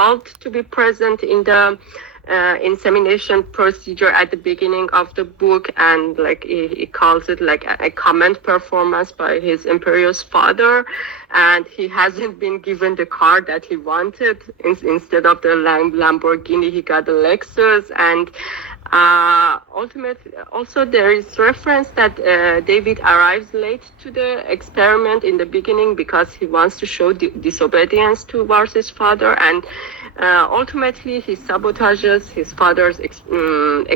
called to be present in the insemination procedure at the beginning of the book, and like he calls it like a comment performance by his imperious father, and he hasn't been given the car that he wanted. Instead of the Lamborghini, he got a Lexus. And ultimately, also there is reference that David arrives late to the experiment in the beginning because he wants to show disobedience towards his father, and ultimately he sabotages his father's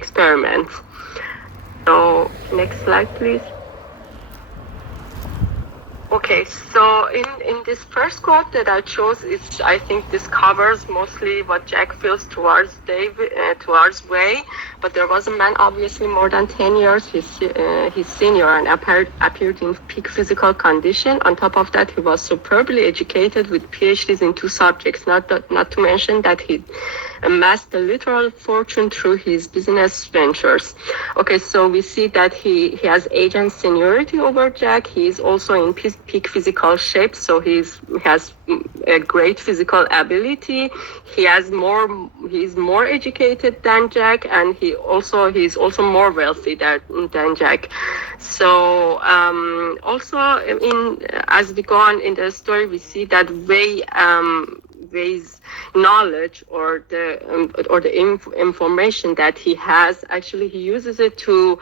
experiments. So next slide, please. Okay, so in this first quote that I chose, I think this covers mostly what Jack feels towards towards Wei. But there was a man, obviously more than 10 years his senior, and appeared in peak physical condition. On top of that, he was superbly educated with PhDs in 2 subjects. Not to mention that he amassed a literal fortune through his business ventures. Okay, so we see that he has age and seniority over Jack. He is also in peak physical shape, so he has a great physical ability. He's more educated than Jack, and he's also more wealthy than Jack. So also as we go on in the story, we see that Wei's knowledge or the information that he has, actually he uses it to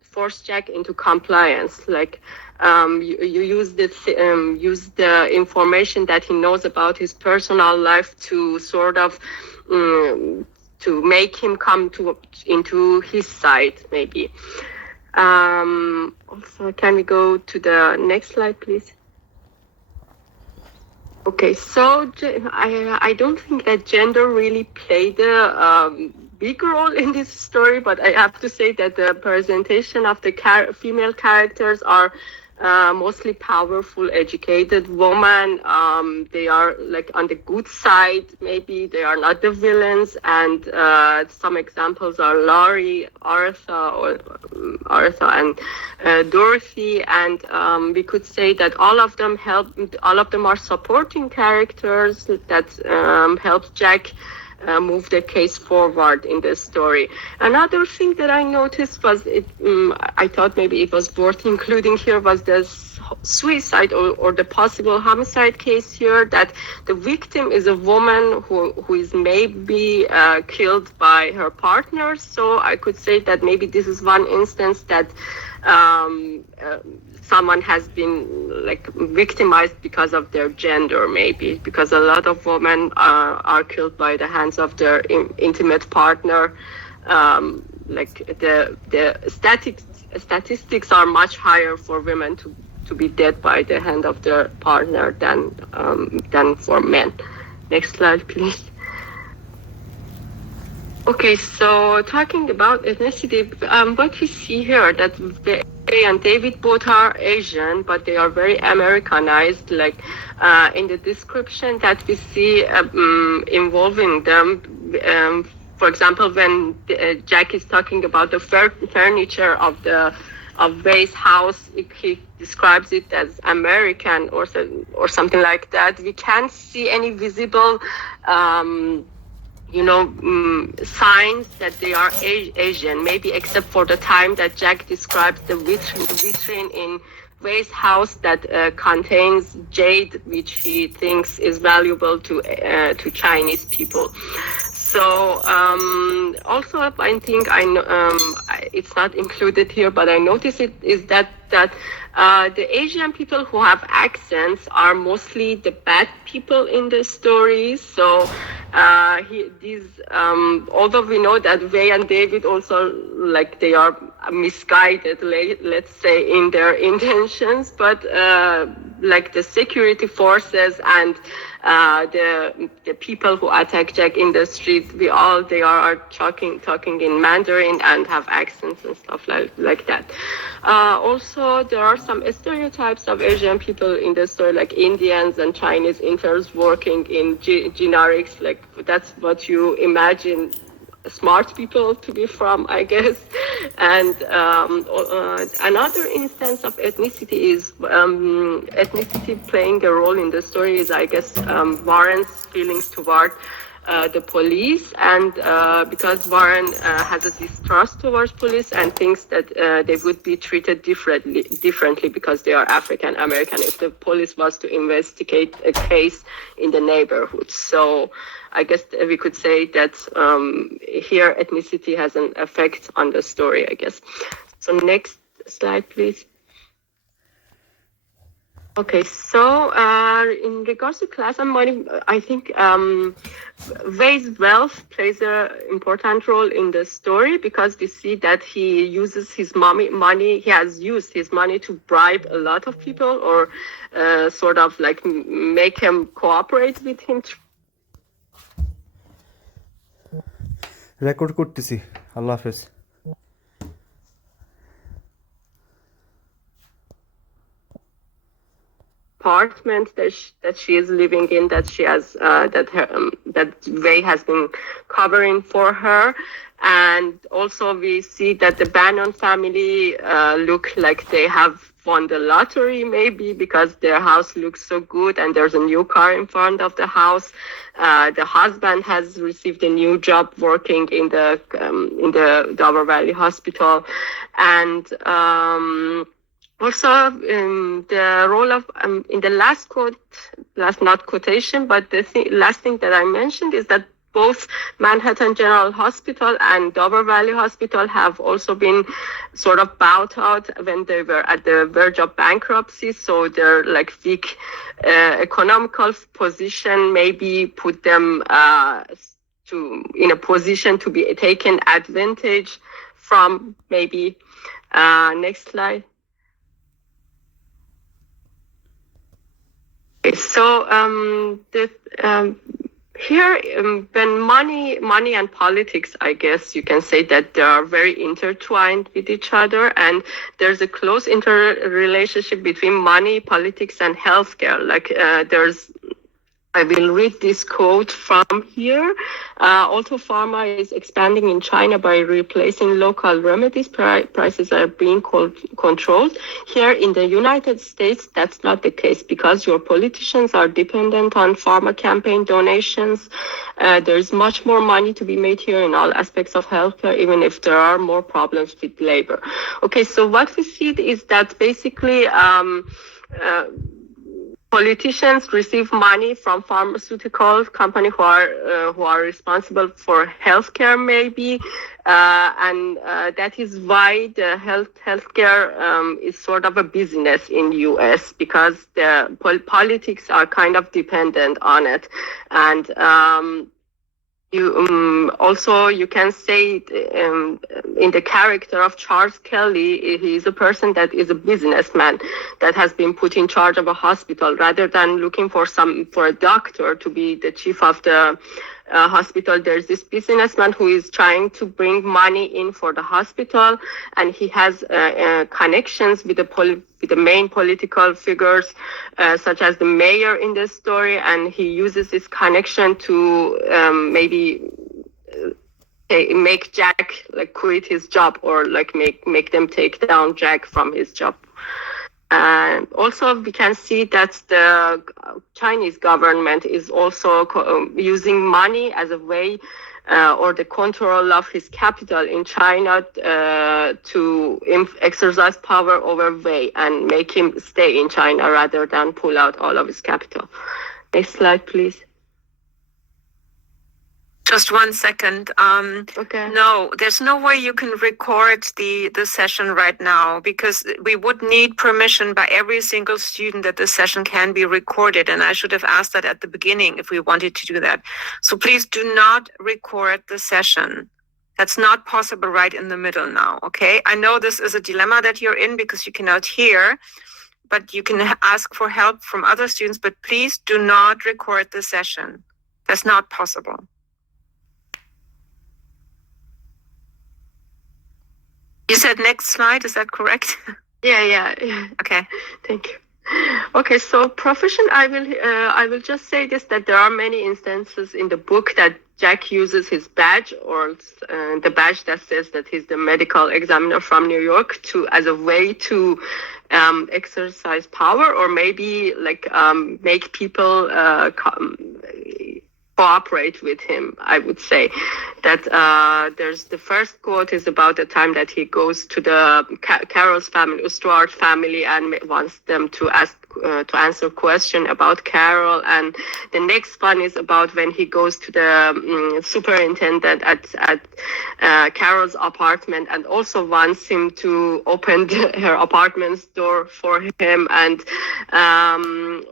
force Jack into compliance. Like you use the information that he knows about his personal life to sort of to make him come into his side, maybe. Also, can we go to the next slide, please? Okay, so I don't think that gender really played a big role in this story, but I have to say that the presentation of the female characters are mostly powerful, educated women. They are like on the good side, maybe they are not the villains. And some examples are Laurie, Artha, and Dorothy. And we could say that all of them are supporting characters that help Jack move the case forward in the story. Another thing that I noticed was I thought maybe it was worth including here was the suicide or the possible homicide case here, that the victim is a woman who is maybe killed by her partner. So I could say that maybe this is one instance that someone has been like victimized because of their gender, maybe because a lot of women are killed by the hands of their intimate partner. Like the statistics are much higher for women to be dead by the hand of their partner than for men. Next slide, please. Okay, so talking about ethnicity, what we see here that Wei and David both are Asian, but they are very Americanized. Like in the description that we see involving them, for example, when Jack is talking about the furniture of Wei's house, he describes it as American or something like that. We can't see any visible signs that they are Asian, maybe except for the time that Jack describes the vitrine in Wei's house that contains jade, which he thinks is valuable to Chinese people. So also, I think it's not included here, but I noticed it is that the Asian people who have accents are mostly the bad people in the story. So although we know that Wei and David also, like, they are misguided, let's say, in their intentions, but like the security forces and the people who attack Jack in the street, they are talking in Mandarin and have accents and stuff like that. Also, there are some stereotypes of Asian people in the story, like Indians and Chinese interns working in generics. Like, that's what you imagine smart people to be from, I guess. And another instance of ethnicity is ethnicity playing a role in the story is, I guess, Warren's feelings toward the police, and because Warren has a distrust towards police and thinks that they would be treated differently because they are African American if the police was to investigate a case in the neighborhood. So I guess we could say that here ethnicity has an effect on the story, I guess. So next slide, please. Okay, so in regards to class and money, I think Wei's wealth plays an important role in the story because we see that he uses his money, he has used his money to bribe a lot of people or sort of like make him cooperate with him. Record করতেছি আল্লাহ হাফেজ Apartment that she is living in, that she has that Wei has been covering for her, and also we see that the Bannon family look like they have won the lottery, maybe because their house looks so good and there's a new car in front of the house. The husband has received a new job working in the Dover Valley Hospital, and also, the role of in the last not quotation, but the last thing that I mentioned is that both Manhattan General Hospital and Dover Valley Hospital have also been sort of bought out when they were at the verge of bankruptcy. So their like weak economical position maybe put them in a position to be taken advantage from. Maybe next slide. So here, when money and politics, I guess you can say that they are very intertwined with each other, and there's a close interrelationship between money, politics, and healthcare. Like I will read this quote from here. Auto Pharma is expanding in China by replacing local remedies. Prices are being controlled. Here in the United States, that's not the case because your politicians are dependent on pharma campaign donations. There's much more money to be made here in all aspects of healthcare, even if there are more problems with labor. Okay, so what we see is that basically politicians receive money from pharmaceutical companies who are responsible for healthcare, maybe, and that is why the healthcare is sort of a business in U.S. because the politics are kind of dependent on it, and you can say in the character of Charles Kelly, he is a person that is a businessman that has been put in charge of a hospital rather than looking for a doctor to be the chief of the hospital. There's this businessman who is trying to bring money in for the hospital, and he has connections with the main political figures, such as the mayor in this story, and he uses this connection to maybe make Jack like quit his job or like make them take down Jack from his job. And also we can see that the Chinese government is also using money as a way or the control of his capital in China to exercise power over Wei and make him stay in China rather than pull out all of his capital. Next slide, please. Just 1 second. Okay. No, there's no way you can record the session right now because we would need permission by every single student that this session can be recorded. And I should have asked that at the beginning if we wanted to do that. So please do not record the session. That's not possible right in the middle now, okay? I know this is a dilemma that you're in because you cannot hear, but you can ask for help from other students, but please do not record the session. That's not possible. You said next slide, is that correct? Yeah. Okay. Thank you. Okay, so profession, I will just say this, that there are many instances in the book that Jack uses his badge or the badge that says that he's the medical examiner from New York as a way to exercise power, or maybe like make people cooperate with him. I would say that there's the first quote is about the time that he goes to the Carol's family, Stuart family, and wants them to answer question about Carol. And the next one is about when he goes to the superintendent at Carol's apartment and also wants him to open her apartment's door for him. And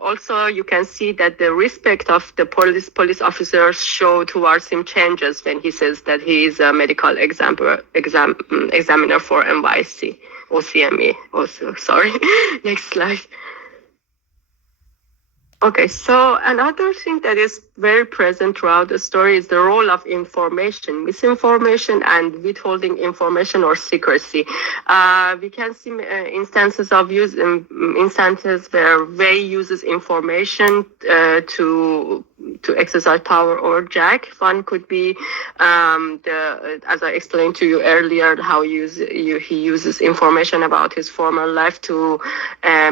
also you can see that the respect of the police officers show towards him changes when he says that he is a medical examiner for NYC or CME. Also, sorry. Next slide. Okay, so another thing that is very present throughout the story is the role of information, misinformation, and withholding information or secrecy. We can see instances where Wei uses information to exercise power over Jack. One could be, as I explained to you earlier, how he uses information about his former life to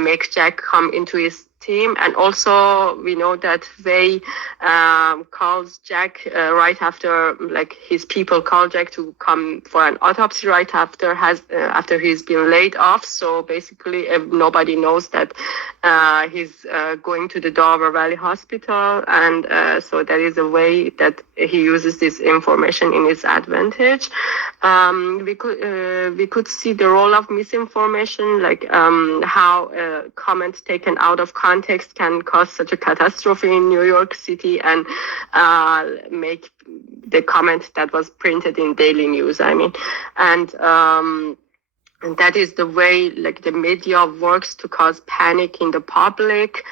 make Jack come into his team. And also we know that Wei calls Jack right after, like his people call Jack to come for an autopsy right after he's been laid off. So basically nobody knows that he's going to the Dover Valley Hospital, and so that is a way that he uses this information in his advantage. We could see the role of misinformation, like how comments taken out of context can cause such a catastrophe in New York City and make the comment that was printed in Daily News, and that is the way like the media works to cause panic in the public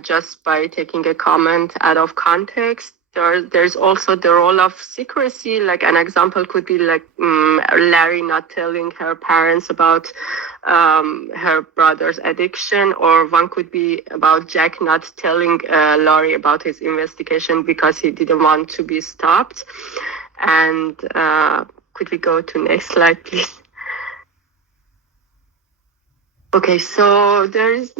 just by taking a comment out of context. There's also the role of secrecy. Like an example could be like Larry not telling her parents about her brother's addiction, or one could be about Jack not telling Laurie about his investigation because he didn't want to be stopped. And could we go to next slide, please? Okay, so there's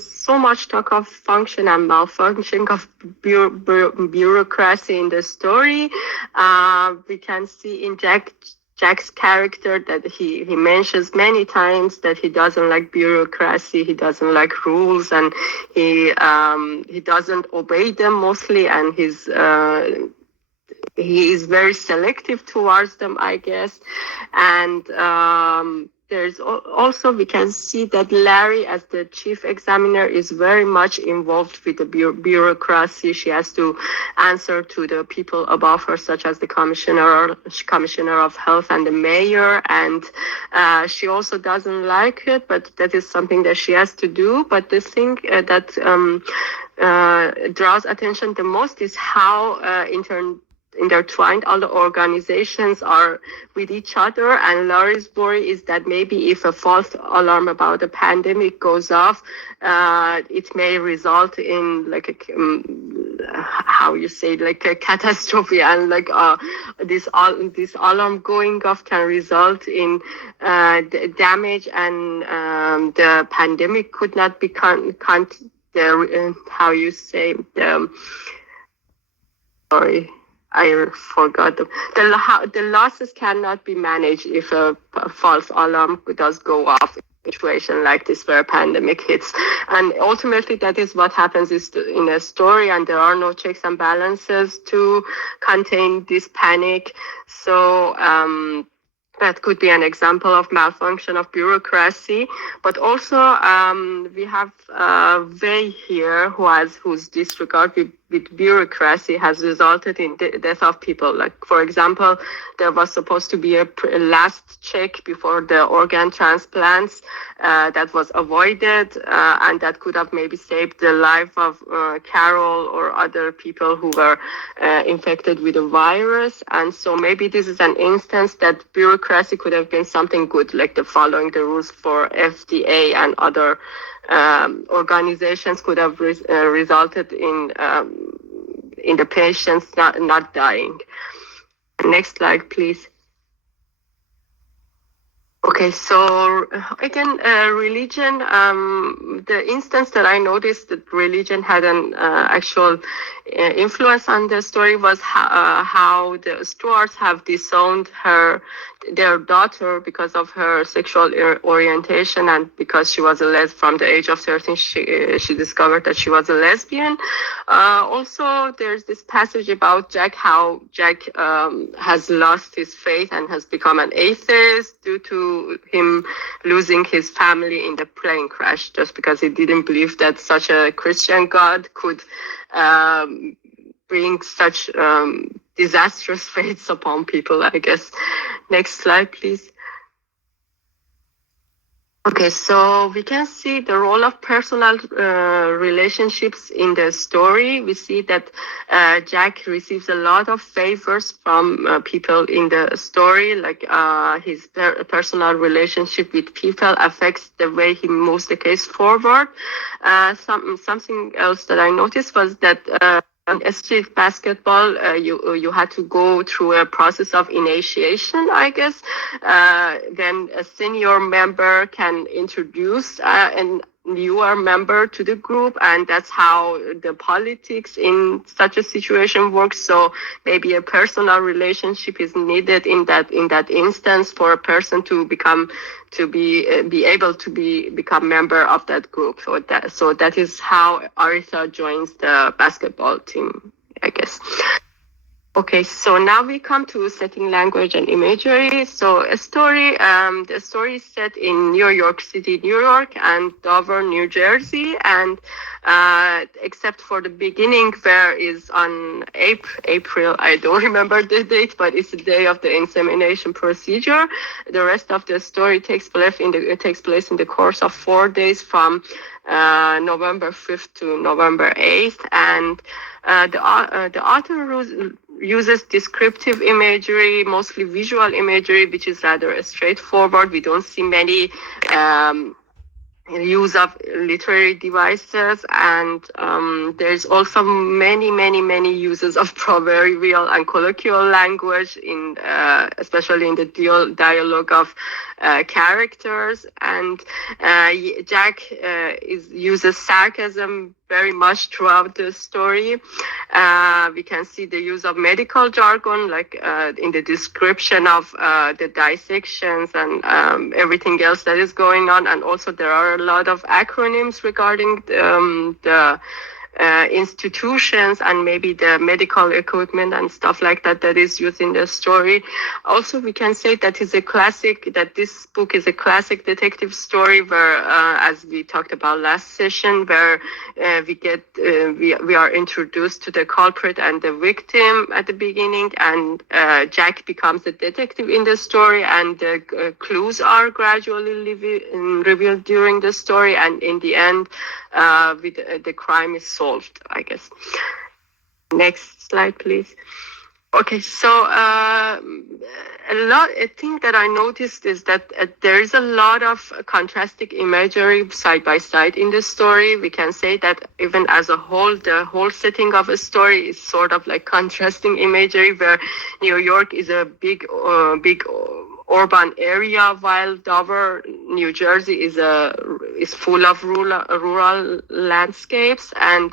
so much talk of function and malfunction of bureaucracy in the story. We can see in Jack's character that he mentions many times that he doesn't like bureaucracy, he doesn't like rules, and he doesn't obey them mostly, and he is very selective towards them, I guess. And there's also, we can see that Larry, as the chief examiner, is very much involved with the bureaucracy. She has to answer to the people above her, such as the commissioner of health and the mayor. And she also doesn't like it, but that is something that she has to do. But the thing that draws attention the most is how intertwined all the organizations are with each other. And Laurie's worry is that maybe if a false alarm about a pandemic goes off, it may result in like a catastrophe, and like this alarm going off can result in damage, and the pandemic could not be I forgot them. The losses cannot be managed if a false alarm does go off in a situation like this where a pandemic hits. And ultimately, that is what happens in a story, and there are no checks and balances to contain this panic. So that could be an example of malfunction of bureaucracy. But also we have Wei here, whose disregard with bureaucracy has resulted in the death of people. Like, for example, there was supposed to be a last check before the organ transplants that was avoided, and that could have maybe saved the life of Carol or other people who were infected with a virus. And so maybe this is an instance that bureaucracy could have been something good, like following the rules for FDA and other organizations could have resulted in the patients not dying. Next slide, please. Okay, so again, religion, the instance that I noticed that religion had an actual influence on the story was how the Stuarts have disowned their daughter because of her sexual orientation, and because she was from the age of 13, she discovered that she was a lesbian. Also, there's this passage about Jack, how Jack has lost his faith and has become an atheist due to him losing his family in the plane crash, just because he didn't believe that such a Christian God could bring such disastrous fates upon people, I guess. Next slide, please. Okay, so we can see the role of personal relationships in the story. We see that Jack receives a lot of favors from people in the story, like his personal relationship with people affects the way he moves the case forward. Something else that I noticed was that in street basketball, you had to go through a process of initiation, I guess. Then a senior member can introduce a newer member to the group, and that's how the politics in such a situation works. So maybe a personal relationship is needed in that instance for a person to be able to become member of that group. So that is how Aritha joins the basketball team, I guess. Okay, so now we come to setting, language, and imagery. So the story is set in New York City, New York, and Dover, New Jersey, and except for the beginning, where is on April, I don't remember the date, but it's the day of the insemination procedure. The rest of the story takes place in the course of 4 days, from November 5th to November 8th, and the author uses descriptive imagery, mostly visual imagery, which is rather straightforward. We don't see many use of literary devices, and there's also many uses of proverbial and colloquial language especially in the dialogue of characters. And Jack uses sarcasm very much throughout the story. We can see the use of medical jargon, like in the description of the dissections and everything else that is going on. And also there are a lot of acronyms regarding the institutions and maybe the medical equipment and stuff like that is used in the story. Also, we can say that this book is a classic detective story where, as we talked about last session, where we are introduced to the culprit and the victim at the beginning, and Jack becomes a detective in the story, and the clues are gradually revealed during the story, and in the end, the crime is solved, I guess. Next slide, please. Okay, so a thing that I noticed is that there is a lot of contrasting imagery side by side in the story. We can say that even as a whole, the whole setting of a story is sort of like contrasting imagery, where New York is a big urban area, while Dover, New Jersey is full of rural landscapes. And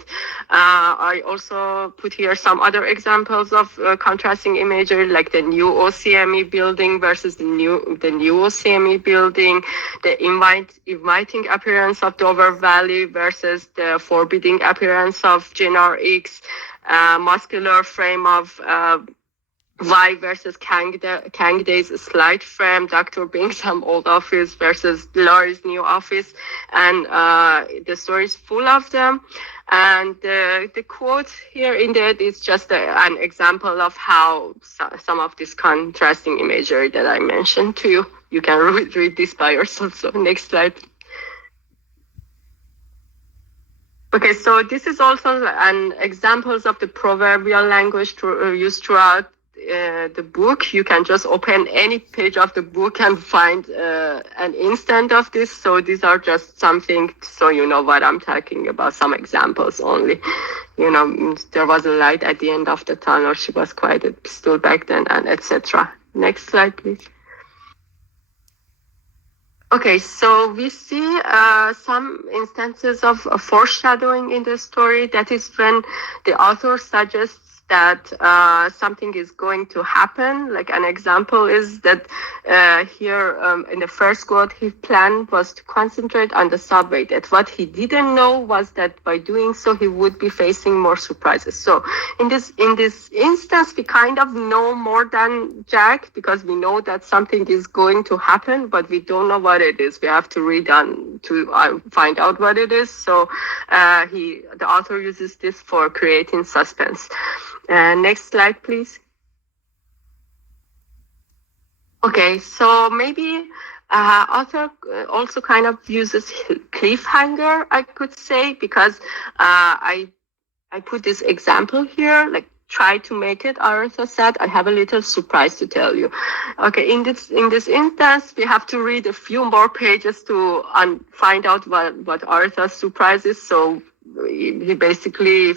I also put here some other examples of contrasting imagery, like the new OCME building versus the new OCME building, the inviting appearance of Dover Valley versus the forbidding appearance of Genar X, muscular frame of Y versus Kangday's slight frame, Dr. Bingham's old office versus Laurie's new office, and the story is full of them. And the quote here in that is just an example of how some of this contrasting imagery that I mentioned to you. You can read this by yourself. So next slide. Okay, so this is also an examples of the proverbial language used throughout the book, you can just open any page of the book and find an instant of this. So these are just something, so you know what I'm talking about, some examples only. There was a light at the end of the tunnel. She was quiet, still back then, and etc. Next slide, please. Okay, so we see some instances of foreshadowing in the story. That is when the author suggests that something is going to happen. Like an example is that here in the first quote, his plan was to concentrate on the subway. That what he didn't know was that by doing so, he would be facing more surprises. So in this instance, we kind of know more than Jack, because we know that something is going to happen, but we don't know what it is. We have to read on to find out what it is. So the author uses this for creating suspense. Next slide, please. Okay, so maybe author also kind of uses cliffhanger, I could say, because I put this example here, like try to make it. Artha said, I have a little surprise to tell you. Okay, in this instance, we have to read a few more pages to find out what Artha's surprise is. So he basically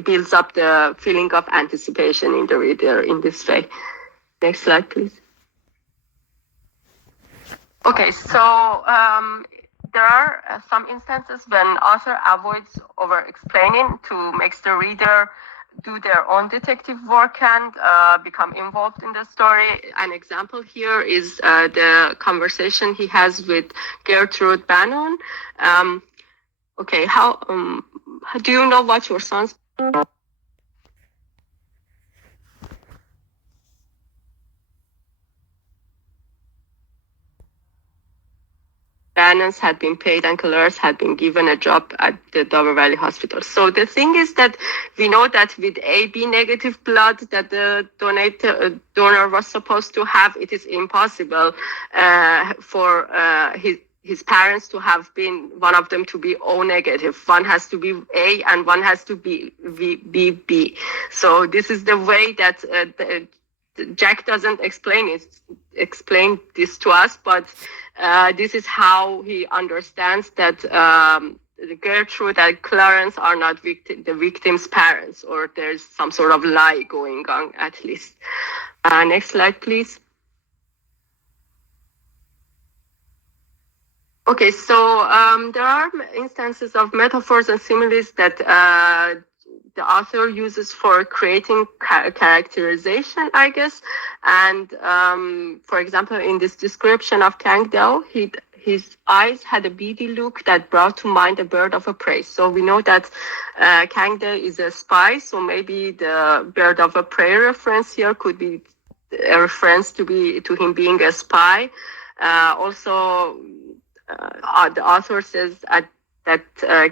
builds up the feeling of anticipation in the reader in this way. Next slide, please. Okay, so there are some instances when author avoids over-explaining to make the reader do their own detective work and become involved in the story. An example here is the conversation he has with Gertrude Bannon. Okay, how do you know what your son's Bannons had been paid and Colores had been given a job at the Dover Valley Hospital. So the thing is that we know that with AB negative blood that the donor was supposed to have, it is impossible for his parents to have been, one of them to be O negative. One has to be A and one has to be B. So this is the way that Jack doesn't explain this to us, but this is how he understands that Gertrude and Clarence are not the victim's parents, or there's some sort of lie going on at least. Next slide, please. Okay, so there are instances of metaphors and similes that the author uses for creating characterization, I guess. And for example, in this description of Kang Do, his eyes had a beady look that brought to mind a bird of a prey. So we know that Kang Do is a spy, so maybe the bird of a prey reference here could be a reference to him being a spy. Also, the author says that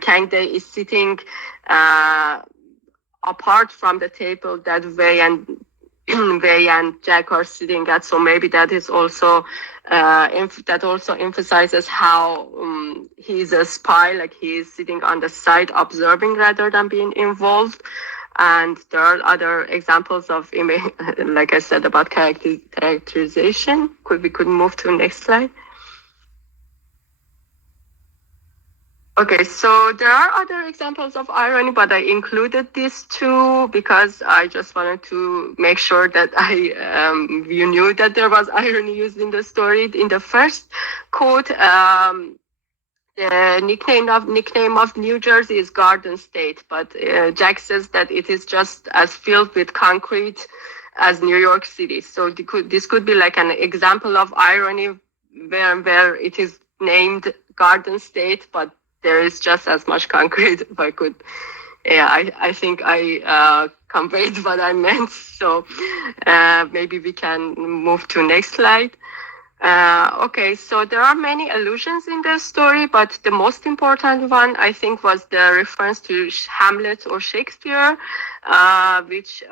Kang Do is sitting apart from the table that Wei and Jack are sitting at. So maybe that is also that also emphasizes how he's a spy, like he is sitting on the side observing rather than being involved. And there are other examples of like I said, about characterization. We could move to the next slide. Okay, so there are other examples of irony, but I included these two because I just wanted to make sure that you knew that there was irony used in the story. In the first quote, the nickname of New Jersey is Garden State, but Jack says that it is just as filled with concrete as New York City. So this could be like an example of irony where it is named Garden State, but there is just as much concrete. If I could, I think I conveyed what I meant. So maybe we can move to next slide. Okay, so there are many allusions in the story, but the most important one, I think, was the reference to Hamlet or Shakespeare, which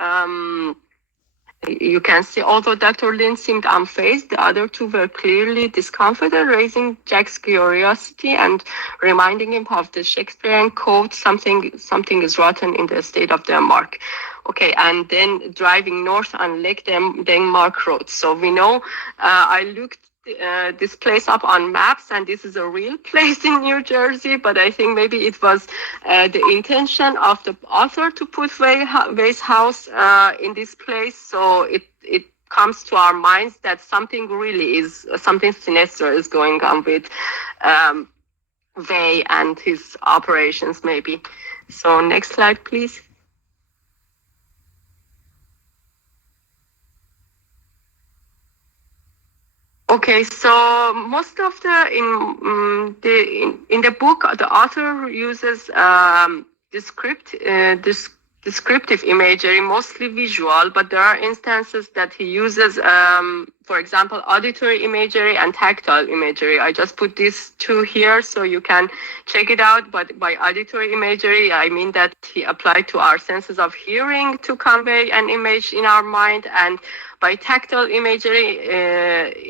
you can see, although Dr. Lin seemed unfazed, the other two were clearly discomfited, raising Jack's curiosity and reminding him of the Shakespearean quote, something is rotten in the state of Denmark. Okay, and then driving north on Lake Denmark Road. So we know, I looked this place up on maps, and this is a real place in New Jersey, but I think maybe it was the intention of the author to put Wei's house in this place, so it comes to our minds that something sinister is going on with Wei and his operations, maybe. So next slide, please. Okay, so most of in the book, the author uses descriptive imagery, mostly visual, but there are instances that he uses, for example, auditory imagery and tactile imagery. I just put these two here so you can check it out. But by auditory imagery, I mean that he applied to our senses of hearing to convey an image in our mind. And by tactile imagery,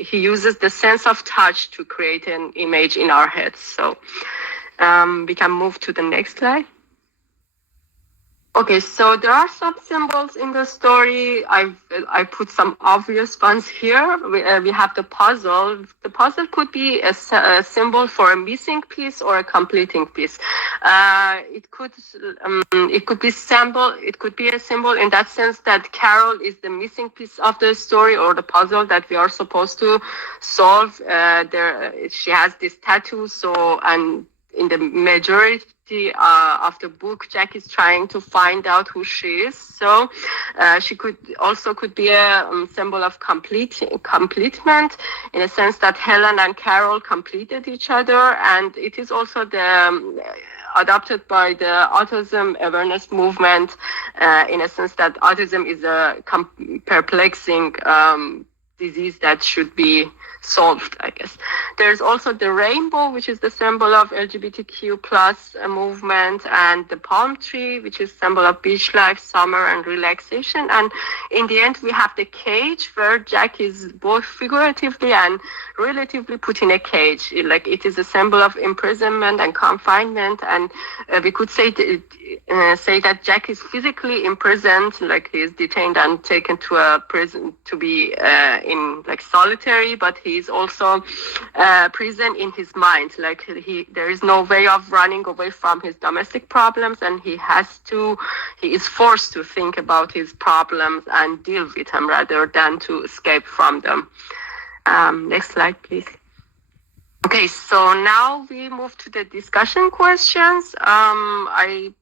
he uses the sense of touch to create an image in our heads. So we can move to the next slide. Okay, so there are some symbols in the story. I put some obvious ones here. We have the puzzle. The puzzle could be a symbol for a missing piece or a completing piece. It could be symbol. It could be a symbol in that sense that Carol is the missing piece of the story or the puzzle that we are supposed to solve. She has this tattoo, and in the majority of the book, Jack is trying to find out who she is. So she could be a symbol of completement, in a sense that Helen and Carol completed each other, and it is also adopted by the autism awareness movement, in a sense that autism is a perplexing disease that should be solved, I guess. There's also the rainbow, which is the symbol of LGBTQ plus movement, and the palm tree, which is symbol of beach life, summer, and relaxation. And in the end, we have the cage, where Jack is both figuratively and relatively put in a cage. Like, it is a symbol of imprisonment and confinement, and we could say that Jack is physically imprisoned, like he is detained and taken to a prison to be in like solitary, but he is also prison in his mind. Like, there is no way of running away from his domestic problems, and he is forced to think about his problems and deal with them rather than to escape from them. Next slide, please. Okay, so now we move to the discussion questions. I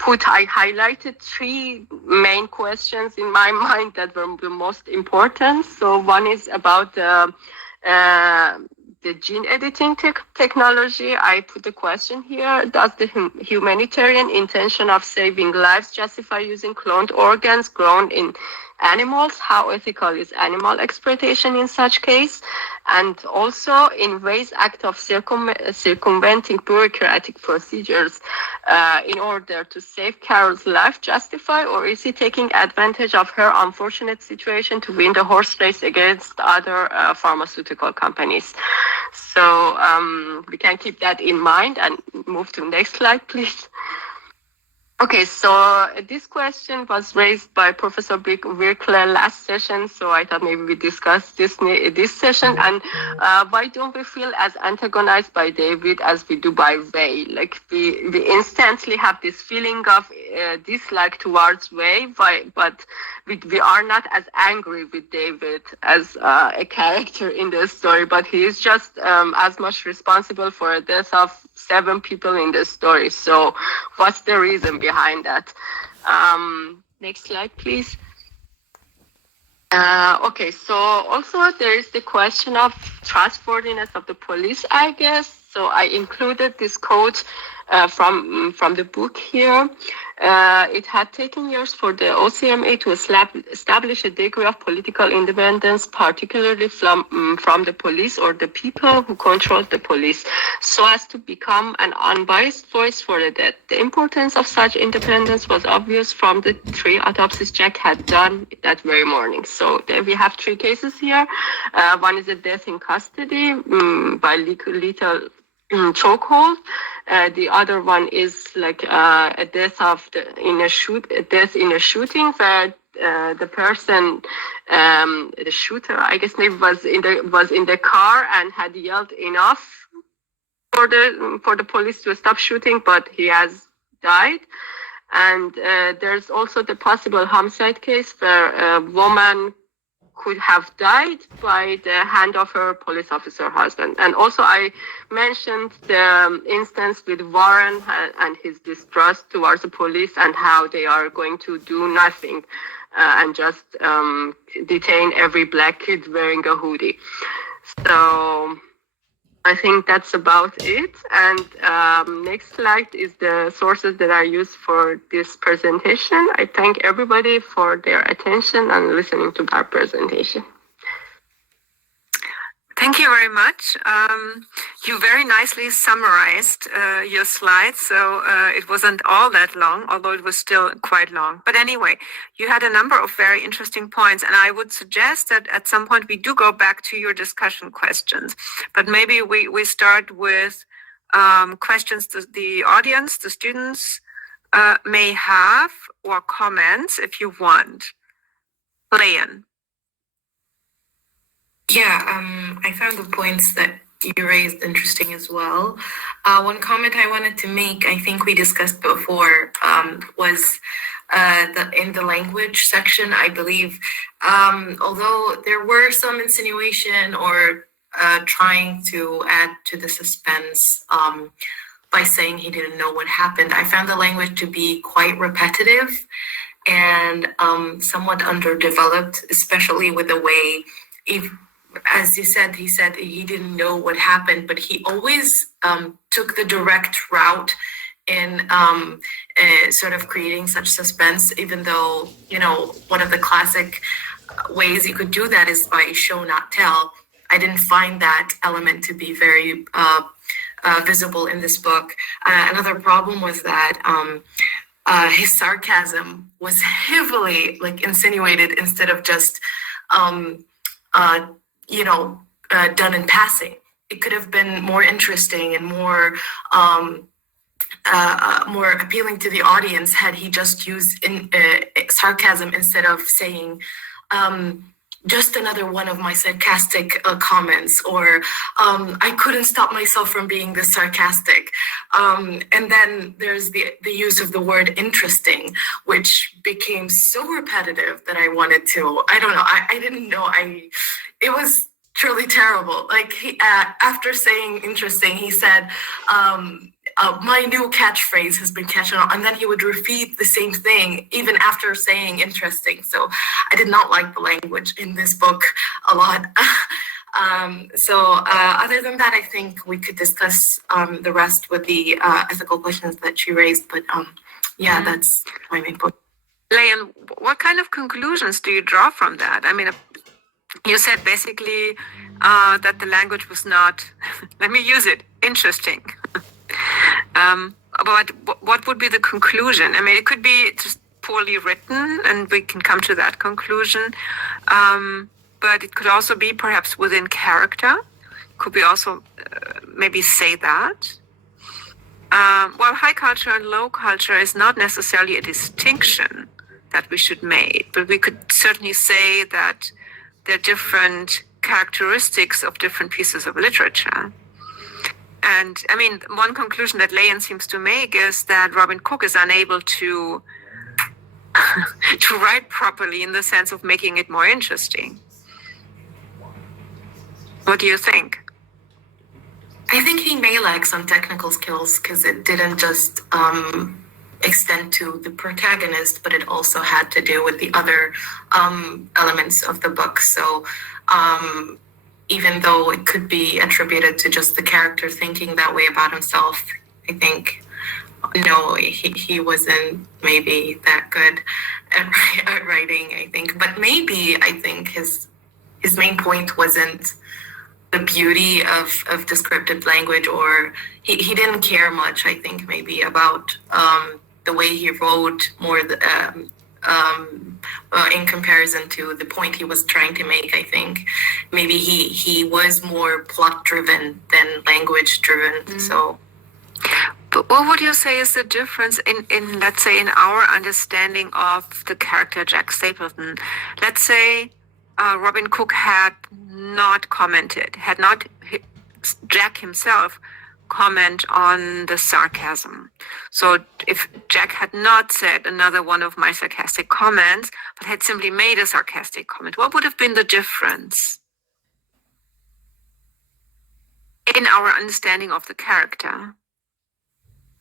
highlighted three main questions in my mind that were the most important. So one is about the gene editing technology. I put the question here: does the humanitarian intention of saving lives justify using cloned organs grown in animals? How ethical is animal exploitation in such case? And also, in Wei's act of circumventing bureaucratic procedures in order to save Carol's life justify, or is he taking advantage of her unfortunate situation to win the horse race against other pharmaceutical companies? So we can keep that in mind and move to the next slide, please. Okay, so this question was raised by Professor Virkler last session, so I thought maybe we discuss this session. And why don't we feel as antagonized by David as we do by Wei? Like, we instantly have this feeling of dislike towards Wei, but we are not as angry with David as a character in the story, but he is just as much responsible for the death of 7 people in the story. So what's the reason behind that? Next slide, please. Okay, so also there is the question of trustworthiness of the police, I guess. So I included this quote from the book here. It had taken years for the OCMA to establish a degree of political independence, particularly from the police or the people who control the police, so as to become an unbiased voice for the dead. The importance of such independence was obvious from the 3 autopsies Jack had done that very morning. So we have 3 cases here. One is a death in custody by lethal chokehold. The other one is like a death in a shooting where the person, the shooter, I guess maybe was in the car and had yelled enough for the police to stop shooting, but he has died. And there's also the possible homicide case where a woman could have died by the hand of her police officer husband. And also I mentioned the instance with Warren and his distrust towards the police and how they are going to do nothing and just detain every black kid wearing a hoodie. So I think that's about it. And next slide is the sources that I used for this presentation. I thank everybody for their attention and listening to our presentation. Thank you very much. You very nicely summarized your slides, so it wasn't all that long, although it was still quite long. But anyway, you had a number of very interesting points, and I would suggest that at some point we do go back to your discussion questions. But maybe we start with questions the audience, the students may have, or comments if you want. Leon. Yeah, I found the points that you raised interesting as well. One comment I wanted to make, I think we discussed before, was in the language section, I believe, although there were some insinuation or trying to add to the suspense by saying he didn't know what happened, I found the language to be quite repetitive and somewhat underdeveloped, especially with the way, as he said he didn't know what happened, but he always took the direct route in sort of creating such suspense, even though, one of the classic ways you could do that is by show, not tell. I didn't find that element to be very visible in this book. Another problem was that his sarcasm was heavily insinuated instead of just done in passing. It could have been more interesting and more appealing to the audience had he just used sarcasm instead of saying just another one of my sarcastic comments, or I couldn't stop myself from being this sarcastic. And then there's the use of the word interesting, which became so repetitive that I wanted to, I don't know, I didn't know, it was truly terrible. Like after saying interesting, he said, my new catchphrase has been catching on, and then he would repeat the same thing even after saying interesting. So I did not like the language in this book a lot. Other than that, I think we could discuss the rest with the ethical questions that you raised. But that's my main point. Leon, what kind of conclusions do you draw from that? I mean, you said basically that the language was not, let me use it, interesting. But what would be the conclusion? I mean, it could be just poorly written, and we can come to that conclusion. But it could also be perhaps within character. Could we also maybe say that? Well, high culture and low culture is not necessarily a distinction that we should make, but we could certainly say that there are different characteristics of different pieces of literature. And I mean, one conclusion that Leon seems to make is that Robin Cook is unable to write properly in the sense of making it more interesting. What do you think? I think he may lack some technical skills because it didn't just extend to the protagonist, but it also had to do with the other elements of the book. So even though it could be attributed to just the character thinking that way about himself, I think, no, he wasn't maybe that good at writing, I think. But maybe I think his main point wasn't the beauty of descriptive language, or he didn't care much, I think, maybe about the way he wrote, more in comparison to the point he was trying to make. I think maybe he was more plot driven than language driven. So. But what would you say is the difference in let's say in our understanding of the character Jack Stapleton? Let's say Robin Cook had not commented, had not Jack himself comment on the sarcasm. So if Jack had not said another one of my sarcastic comments, but had simply made a sarcastic comment, what would have been the difference in our understanding of the character?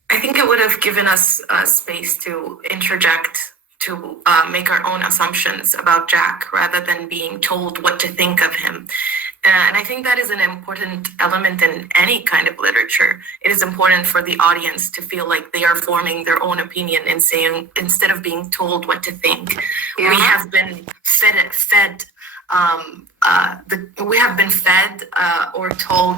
I think it would have given us space to interject, to make our own assumptions about Jack rather than being told what to think of him. And I think that is an important element in any kind of literature. It is important for the audience to feel like they are forming their own opinion and saying, instead of being told what to think. Yeah. We have been fed or told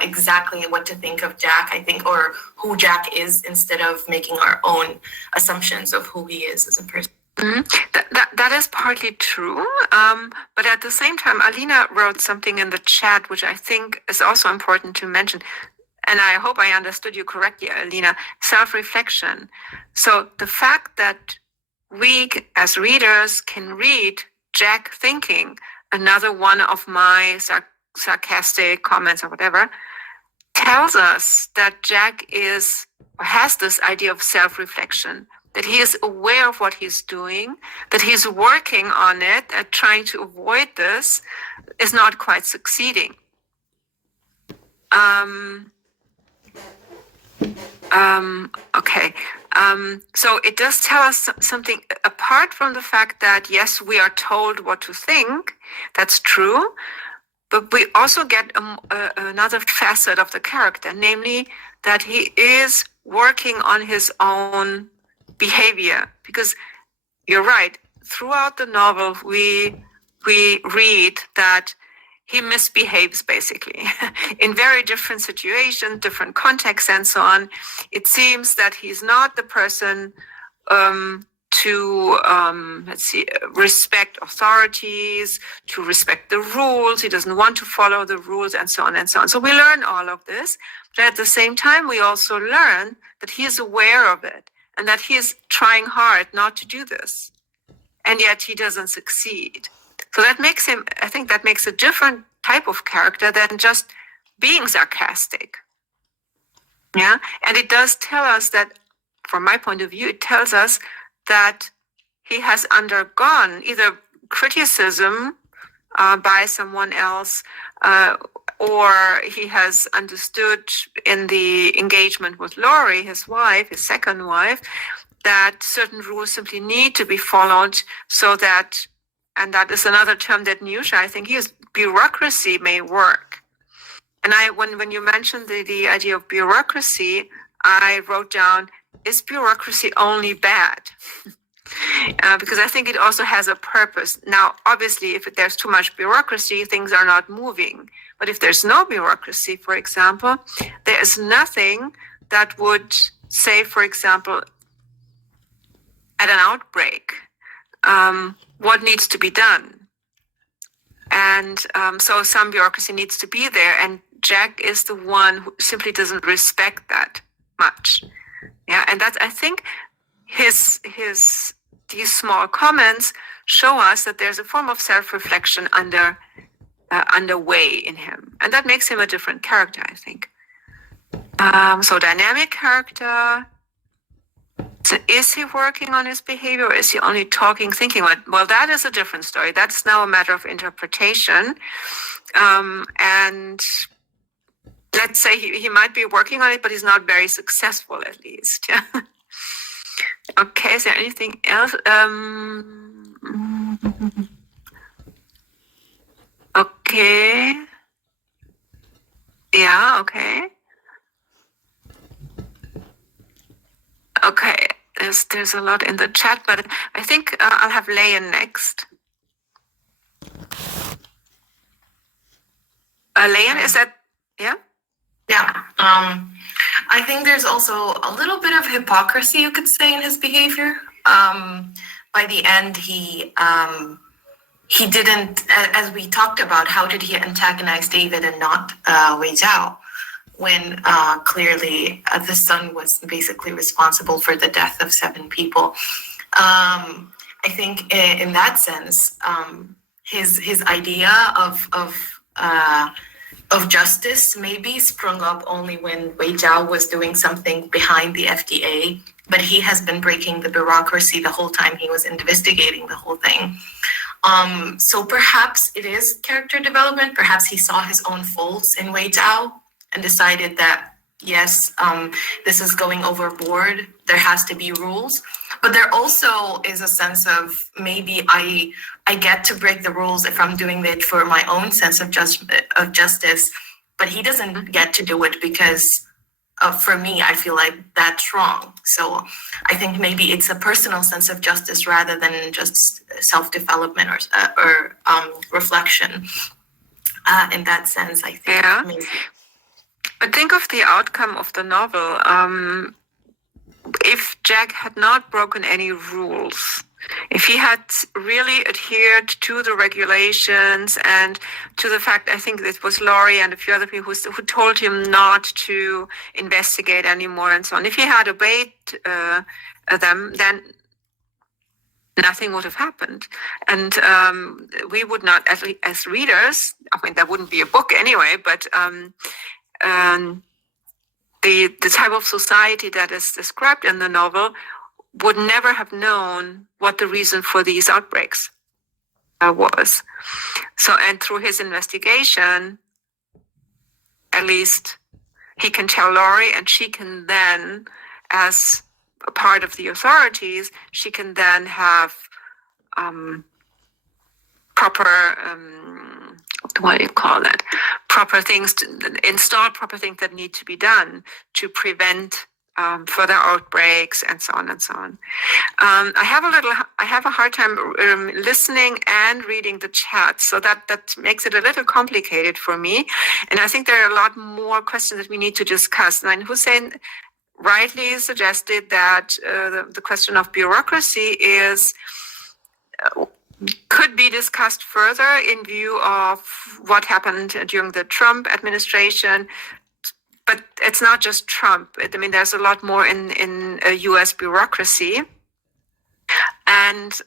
exactly what to think of Jack, I think, or who Jack is, instead of making our own assumptions of who he is as a person. Mm-hmm. That is partly true, but at the same time, Alina wrote something in the chat which I think is also important to mention, and I hope I understood you correctly, Alina. Self-reflection. So the fact that we as readers can read Jack thinking another one of my sarcastic comments or whatever tells us that Jack has this idea of self-reflection, that he is aware of what he's doing, that he's working on it and trying to avoid this, is not quite succeeding. Okay. So it does tell us something apart from the fact that, yes, we are told what to think. That's true. But we also get another facet of the character, namely that he is working on his own behavior. Because you're right, throughout the novel, we read that he misbehaves basically in very different situations, different contexts, and so on. It seems that he's not the person to respect authorities, to respect the rules. He doesn't want to follow the rules, and so on and so on. So we learn all of this, but at the same time, we also learn that he is aware of it and that he is trying hard not to do this, and yet he doesn't succeed. So that makes him, I think that makes a different type of character than just being sarcastic. Yeah. And it does tell us that, from my point of view, it tells us that he has undergone either criticism by someone else, or he has understood in the engagement with Laurie, his wife, his second wife, that certain rules simply need to be followed so that, and that is another term that Nyusha, I think, used, bureaucracy may work. And when you mentioned the idea of bureaucracy, I wrote down, is bureaucracy only bad? Because I think it also has a purpose. Now, obviously, if there's too much bureaucracy, things are not moving. But if there's no bureaucracy, for example, there is nothing that would say, for example, at an outbreak, what needs to be done. And so some bureaucracy needs to be there, and Jack is the one who simply doesn't respect that much. Yeah, and that's, I think, these small comments show us that there's a form of self-reflection underway in him, and that makes him a different character, I think. So dynamic character. So is he working on his behavior, or is he only talking, thinking? Well, that is a different story. That's now a matter of interpretation. And let's say he might be working on it, but he's not very successful, at least. Yeah. Okay, is there anything else? Okay. Yeah, okay. Okay, there's a lot in the chat, but I think I'll have Leyen next. Leyen, is that, yeah? Yeah. I think there's also a little bit of hypocrisy, you could say, in his behavior. By by the end, he didn't, as we talked about, how did he antagonize David and not Wei Zhao, when clearly the son was basically responsible for the death of 7 people. I think in that sense, his idea of justice maybe sprung up only when Wei Zhao was doing something behind the FDA, but he has been breaking the bureaucracy the whole time he was investigating the whole thing. So perhaps it is character development. Perhaps he saw his own faults in Wei Zhao and decided that, yes, this is going overboard. There has to be rules. But there also is a sense of maybe I get to break the rules if I'm doing it for my own sense of justice, but he doesn't get to do it because for me, I feel like that's wrong. So I think maybe it's a personal sense of justice rather than just self-development or reflection. In that sense, I think. Yeah. Maybe. But think of the outcome of the novel. If Jack had not broken any rules, if he had really adhered to the regulations and to the fact, I think it was Laurie and a few other people who told him not to investigate anymore and so on. If he had obeyed them, then nothing would have happened. And we would not, as readers, I mean, there wouldn't be a book anyway, but the type of society that is described in the novel would never have known what the reason for these outbreaks was. So, and through his investigation, at least he can tell Laurie, and she can then, as a part of the authorities, she can then have proper, what do you call that? Proper things, install proper things that need to be done to prevent further outbreaks and so on and so on. I have a hard time listening and reading the chat, so that makes it a little complicated for me. And I think there are a lot more questions that we need to discuss. And Hussein rightly suggested that the question of bureaucracy could be discussed further in view of what happened during the Trump administration. But it's not just Trump. I mean, there's a lot more in U.S. bureaucracy. And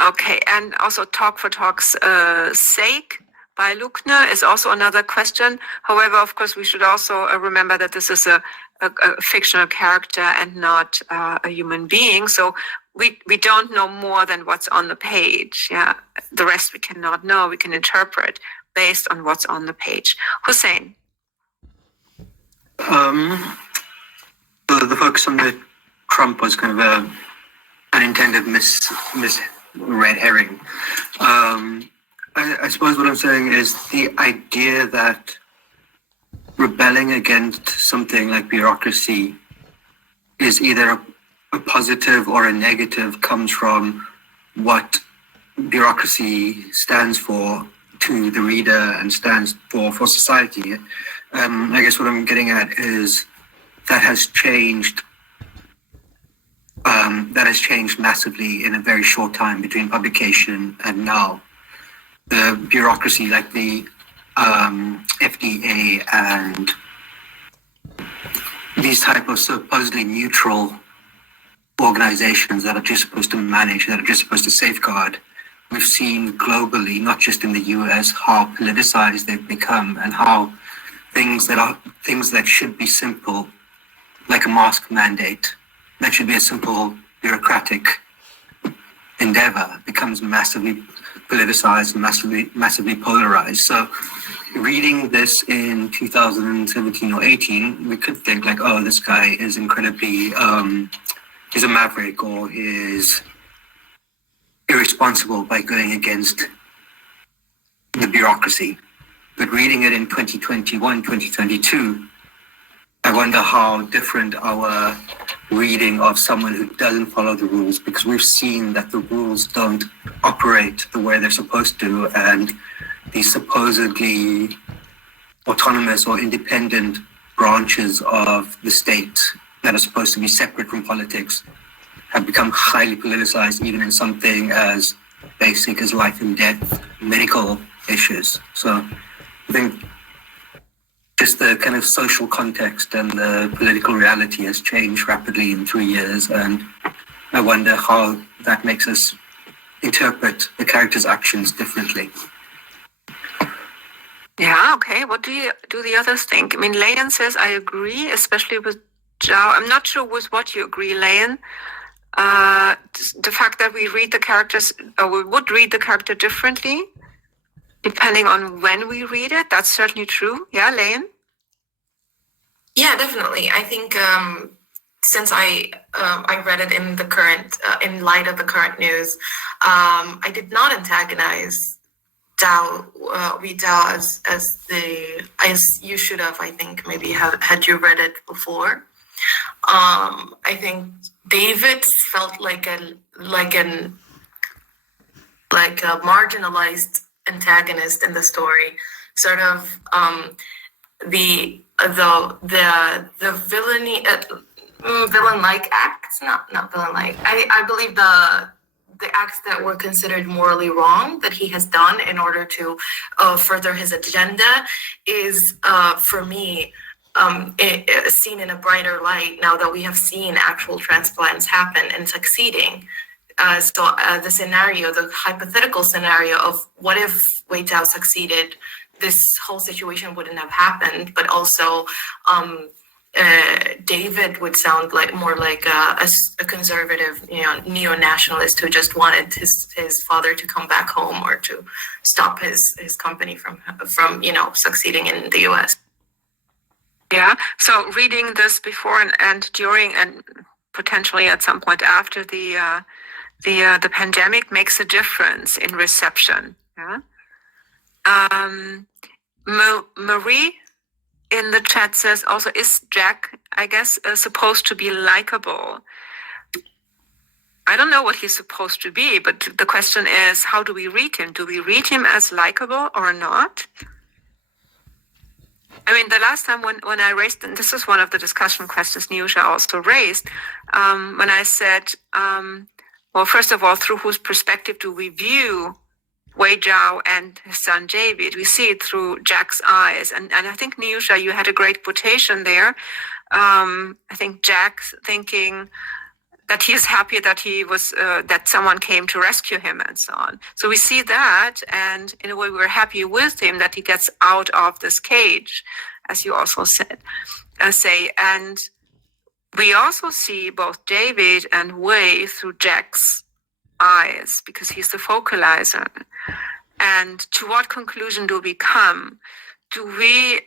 okay, and also Talk for Talk's sake by Luckner is also another question. However, of course, we should also remember that this is a fictional character and not a human being. So we don't know more than what's on the page. Yeah, the rest we cannot know. We can interpret based on what's on the page. Hussein. The focus on the Trump was kind of an unintended misread herring. I suppose what I'm saying is the idea that rebelling against something like bureaucracy is either a positive or a negative comes from what bureaucracy stands for to the reader and stands for society. I guess what I'm getting at is that has changed massively in a very short time between publication and now. The bureaucracy, like the FDA and these type of supposedly neutral organizations that are just supposed to manage, that are just supposed to safeguard, we've seen globally, not just in the US, how politicized they've become and how things that should be simple, like a mask mandate, that should be a simple bureaucratic endeavor, becomes massively politicized and massively polarized. So reading this in 2017 or 18, we could think like, oh, this guy is incredibly, he's a maverick, or he's irresponsible by going against the bureaucracy. But reading it in 2021, 2022, I wonder how different our reading of someone who doesn't follow the rules, because we've seen that the rules don't operate the way they're supposed to, and these supposedly autonomous or independent branches of the state that are supposed to be separate from politics have become highly politicized, even in something as basic as life and death medical issues. So I think just the kind of social context and the political reality has changed rapidly in 3 years, and I wonder how that makes us interpret the character's actions differently. Yeah, okay. What do the others think? I mean, Leon says, I agree, especially with Zhao. I'm not sure with what you agree, Leon. The fact that we read the characters, or we would read the character differently, depending on when we read it, that's certainly true. Yeah, Leon? Yeah, definitely. I think since I read it in the current, in light of the current news, I did not antagonize read Dao as you should have. I think maybe had you read it before. I think David felt like a marginalized antagonist in the story, sort of the villainy, villain-like acts, not villain-like. I believe the acts that were considered morally wrong that he has done in order to further his agenda is, for me, seen in a brighter light now that we have seen actual transplants happen and succeeding. So the scenario, the hypothetical scenario of what if Wei Zhao succeeded, this whole situation wouldn't have happened, but also David would sound like more like a conservative, neo-nationalist who just wanted his father to come back home or to stop his company from succeeding in the U.S. Yeah. So reading this before and during and potentially at some point after the pandemic makes a difference in reception. Yeah. Marie in the chat says also, is Jack, I guess, supposed to be likable? I don't know what he's supposed to be, but the question is, how do we read him? Do we read him as likable or not? I mean, the last time when I raised, and this is one of the discussion questions Niusha also raised, when I said, well, first of all, through whose perspective do we view Wei Zhao and his son David? We see it through Jack's eyes. And I think, Niusha, you had a great quotation there. I think Jack thinking that he is happy that he was, that someone came to rescue him and so on. So we see that, and in a way we're happy with him that he gets out of this cage, as you also said, and we also see both David and Wei through Jack's eyes, because he's the focalizer. And to what conclusion do we come? Do we,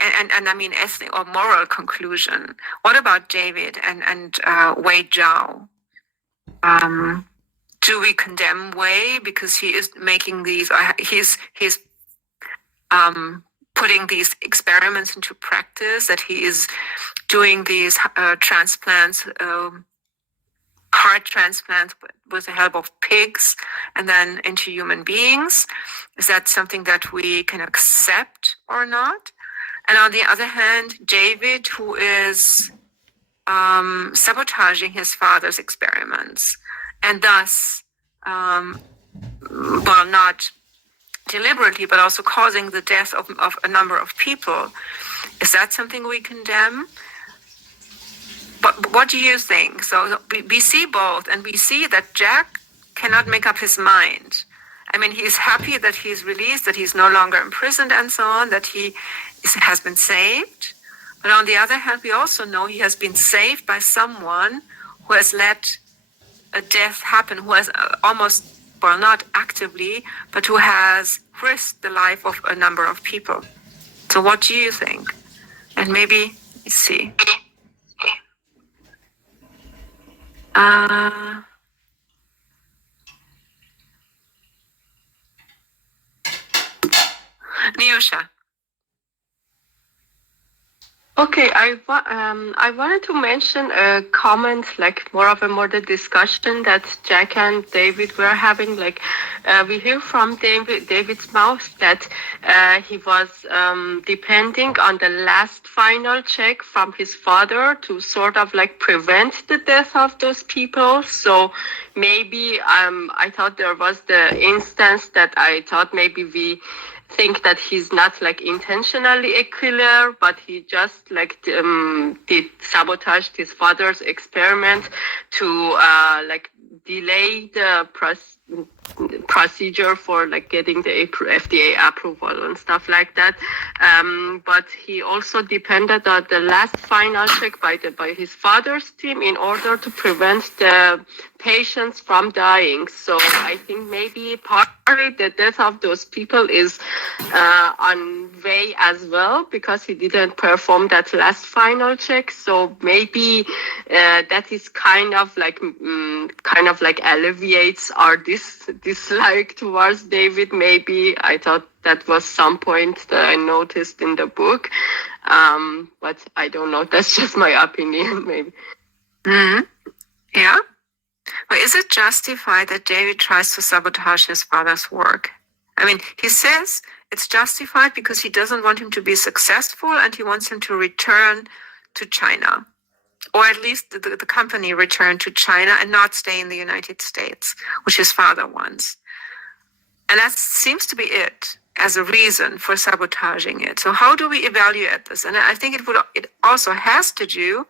and I mean ethnic or moral conclusion? What about David and Wei Zhao? Do we condemn Wei because he is making these? He's putting these experiments into practice. That he is doing these transplants. Heart transplants with the help of pigs and then into human beings. Is that something that we can accept or not? And on the other hand, David, who is sabotaging his father's experiments and thus, well, not deliberately, but also causing the death of a number of people. Is that something we condemn? But what do you think? So we see both, and we see that Jack cannot make up his mind. I mean, he's happy that he's released, that he's no longer imprisoned and so on, that he has been saved. But on the other hand, we also know he has been saved by someone who has let a death happen, who has almost, well, not actively, but who has risked the life of a number of people. So what do you think? And maybe, let's see. Niusha. Okay, I wanted to mention a comment, like more of a more the discussion that Jack and David were having. Like, we hear from David's mouth that he was depending on the last final check from his father to sort of like prevent the death of those people. So maybe I thought there was the instance that I thought maybe we think that he's not like intentionally a killer, but he just like did sabotage his father's experiment to like delay the procedure for like getting the FDA approval and stuff like that. But he also depended on the last final check by his father's team in order to prevent the patients from dying. So I think maybe partly the death of those people is on way as well because he didn't perform that last final check. So maybe that is kind of like alleviates our dislike towards David. Maybe I thought that was some point that I noticed in the book, but I don't know. That's just my opinion, maybe. Yeah. But is it justified that David tries to sabotage his father's work? I mean, he says it's justified because he doesn't want him to be successful and he wants him to return to China. Or at least the company return to China and not stay in the United States, which his father wants. And that seems to be it as a reason for sabotaging it. So how do we evaluate this? And I think it also has to do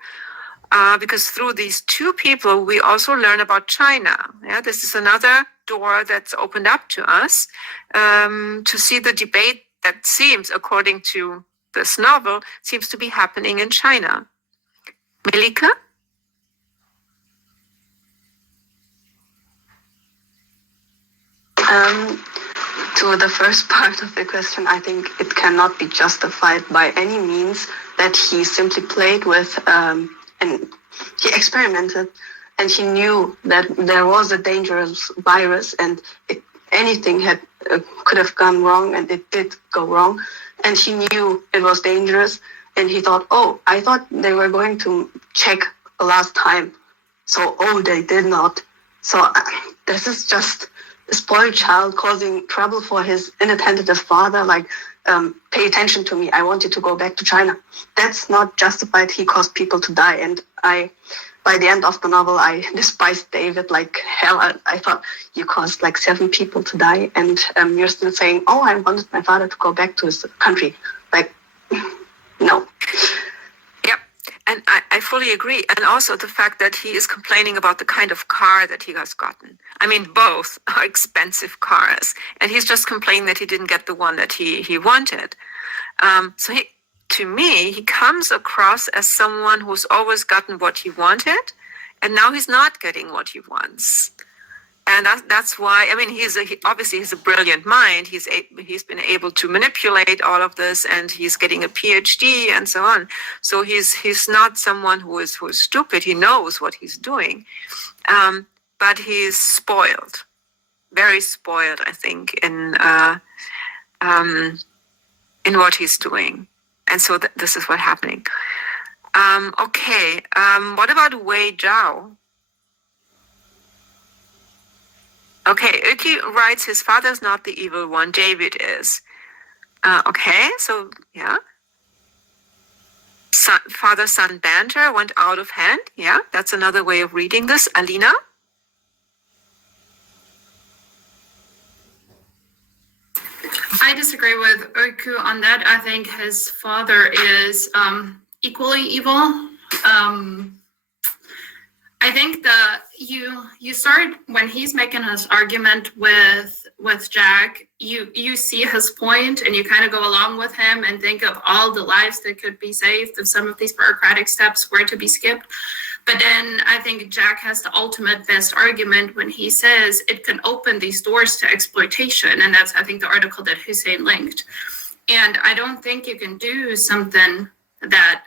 because through these two people, we also learn about China. Yeah, this is another door that's opened up to us to see the debate that seems, according to this novel, seems to be happening in China. Melika? To the first part of the question, I think it cannot be justified by any means that he simply played with and he experimented and he knew that there was a dangerous virus and anything could have gone wrong and it did go wrong. And he knew it was dangerous and he thought, oh, I thought they were going to check the last time. So, oh, they did not. So this is just a spoiled child causing trouble for his inattentive father, like, pay attention to me. I want you to go back to China. That's not justified. He caused people to die. And by the end of the novel, I despised David like hell. I thought, you caused like 7 people to die. And you're still saying, oh, I wanted my father to go back to his country. Like, no. Yep. And I fully agree. And also the fact that he is complaining about the kind of car that he has gotten. I mean, both are expensive cars. And he's just complaining that he didn't get the one that he wanted. So to me, he comes across as someone who's always gotten what he wanted. And now he's not getting what he wants. And that's why, I mean, obviously he's a brilliant mind. He's been able to manipulate all of this, and he's getting a PhD and so on. So he's not someone who is stupid. He knows what he's doing, but he's spoiled, very spoiled, I think, in what he's doing. And so this is what's happening. Okay, what about Wei Zhao? Okay, Yuki writes his father's not the evil one, David is. Okay, so yeah. Father-son banter went out of hand. Yeah, that's another way of reading this. Alina? I disagree with Oku on that. I think his father is equally evil. I think you start when he's making his argument with Jack, you see his point and you kind of go along with him and think of all the lives that could be saved if some of these bureaucratic steps were to be skipped. But then I think Jack has the ultimate best argument when he says it can open these doors to exploitation. And that's, I think, the article that Hussein linked. And I don't think you can do something that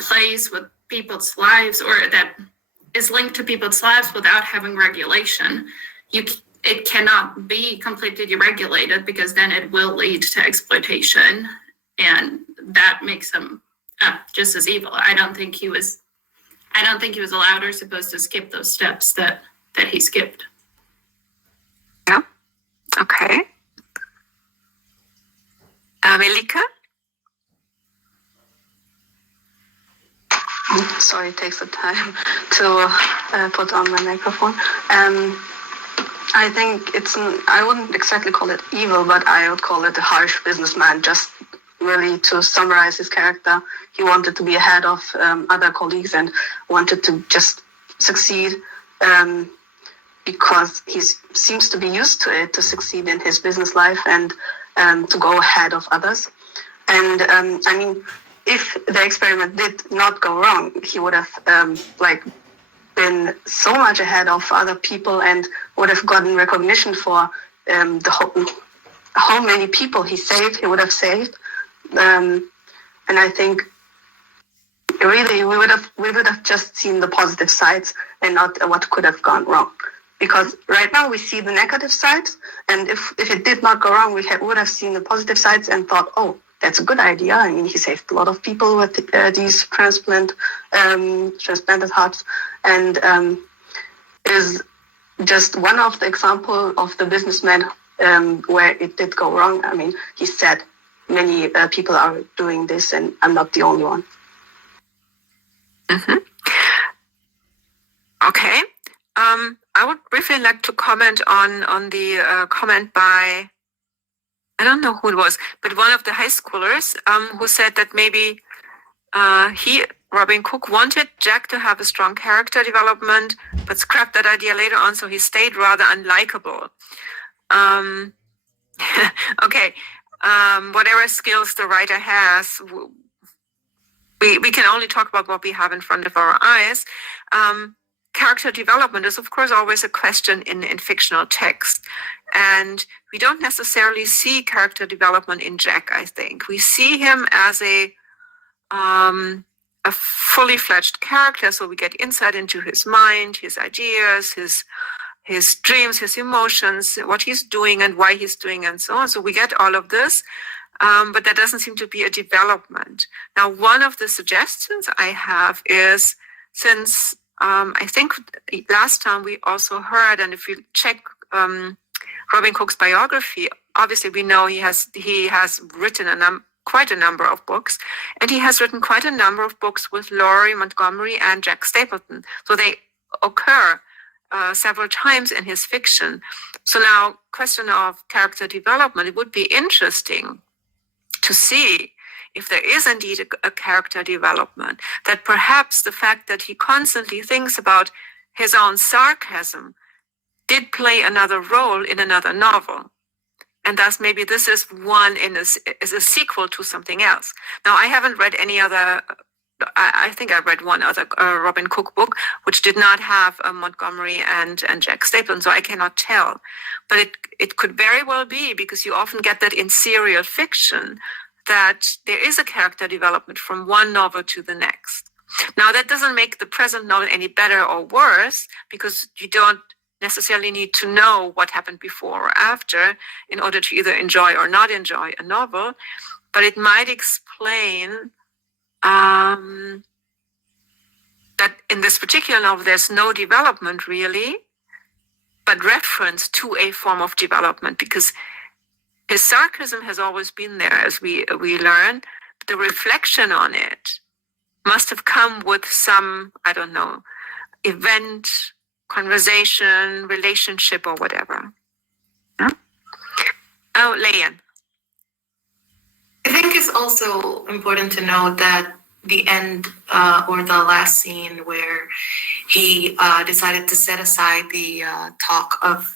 plays with people's lives or that is linked to people's lives without having regulation. It cannot be completely deregulated because then it will lead to exploitation. and that makes him just as evil. I don't think he was allowed or supposed to skip those steps that he skipped. Yeah. Okay. Melika? Sorry, it takes the time to put on my microphone. I think I wouldn't exactly call it evil, but I would call it a harsh businessman, just really to summarize his character. He wanted to be ahead of other colleagues and wanted to just succeed because he seems to be used to it, to succeed in his business life and to go ahead of others. And I mean, if the experiment did not go wrong, he would have been so much ahead of other people and would have gotten recognition for how many people he would have saved. And I think really we would have just seen the positive sides and not what could have gone wrong. Because right now we see the negative sides, and if it did not go wrong, we would have seen the positive sides and thought, oh, that's a good idea. I mean, he saved a lot of people with these transplanted hearts, and is just one of the example of the businessman where it did go wrong. I mean, he said many people are doing this, and I'm not the only one. Mm-hmm. Okay. I would briefly like to comment on the comment by, I don't know who it was, but one of the high schoolers who said that maybe Robin Cook, wanted Jack to have a strong character development, but scrapped that idea later on, so he stayed rather unlikable. Okay, whatever skills the writer has, we can only talk about what we have in front of our eyes. Character development is, of course, always a question in fictional text. And we don't necessarily see character development in Jack, I think. We see him as a fully fledged character, so we get insight into his mind, his ideas, his dreams, his emotions, what he's doing and why he's doing and so on. So we get all of this, but that doesn't seem to be a development. Now, one of the suggestions I have is, since I think last time we also heard, and if you check Robin Cook's biography, obviously we know he has written quite a number of books, and he has written quite a number of books with Laurie Montgomery and Jack Stapleton. So they occur several times in his fiction. So now, question of character development, it would be interesting to see if there is indeed a character development, that perhaps the fact that he constantly thinks about his own sarcasm did play another role in another novel. And thus maybe this is is a sequel to something else. Now, I haven't read any other, I think I read one other Robin Cook book, which did not have Montgomery and Jack Stapleton, so I cannot tell. But it could very well be, because you often get that in serial fiction, that there is a character development from one novel to the next. Now, that doesn't make the present novel any better or worse, because you don't necessarily need to know what happened before or after in order to either enjoy or not enjoy a novel, but it might explain that in this particular novel there's no development really, but reference to a form of development, because his sarcasm has always been there, as we learn. The reflection on it must have come with some, I don't know, event, conversation, relationship, or whatever. Huh? Oh, Leian. I think it's also important to note that the end or the last scene where he decided to set aside the talk of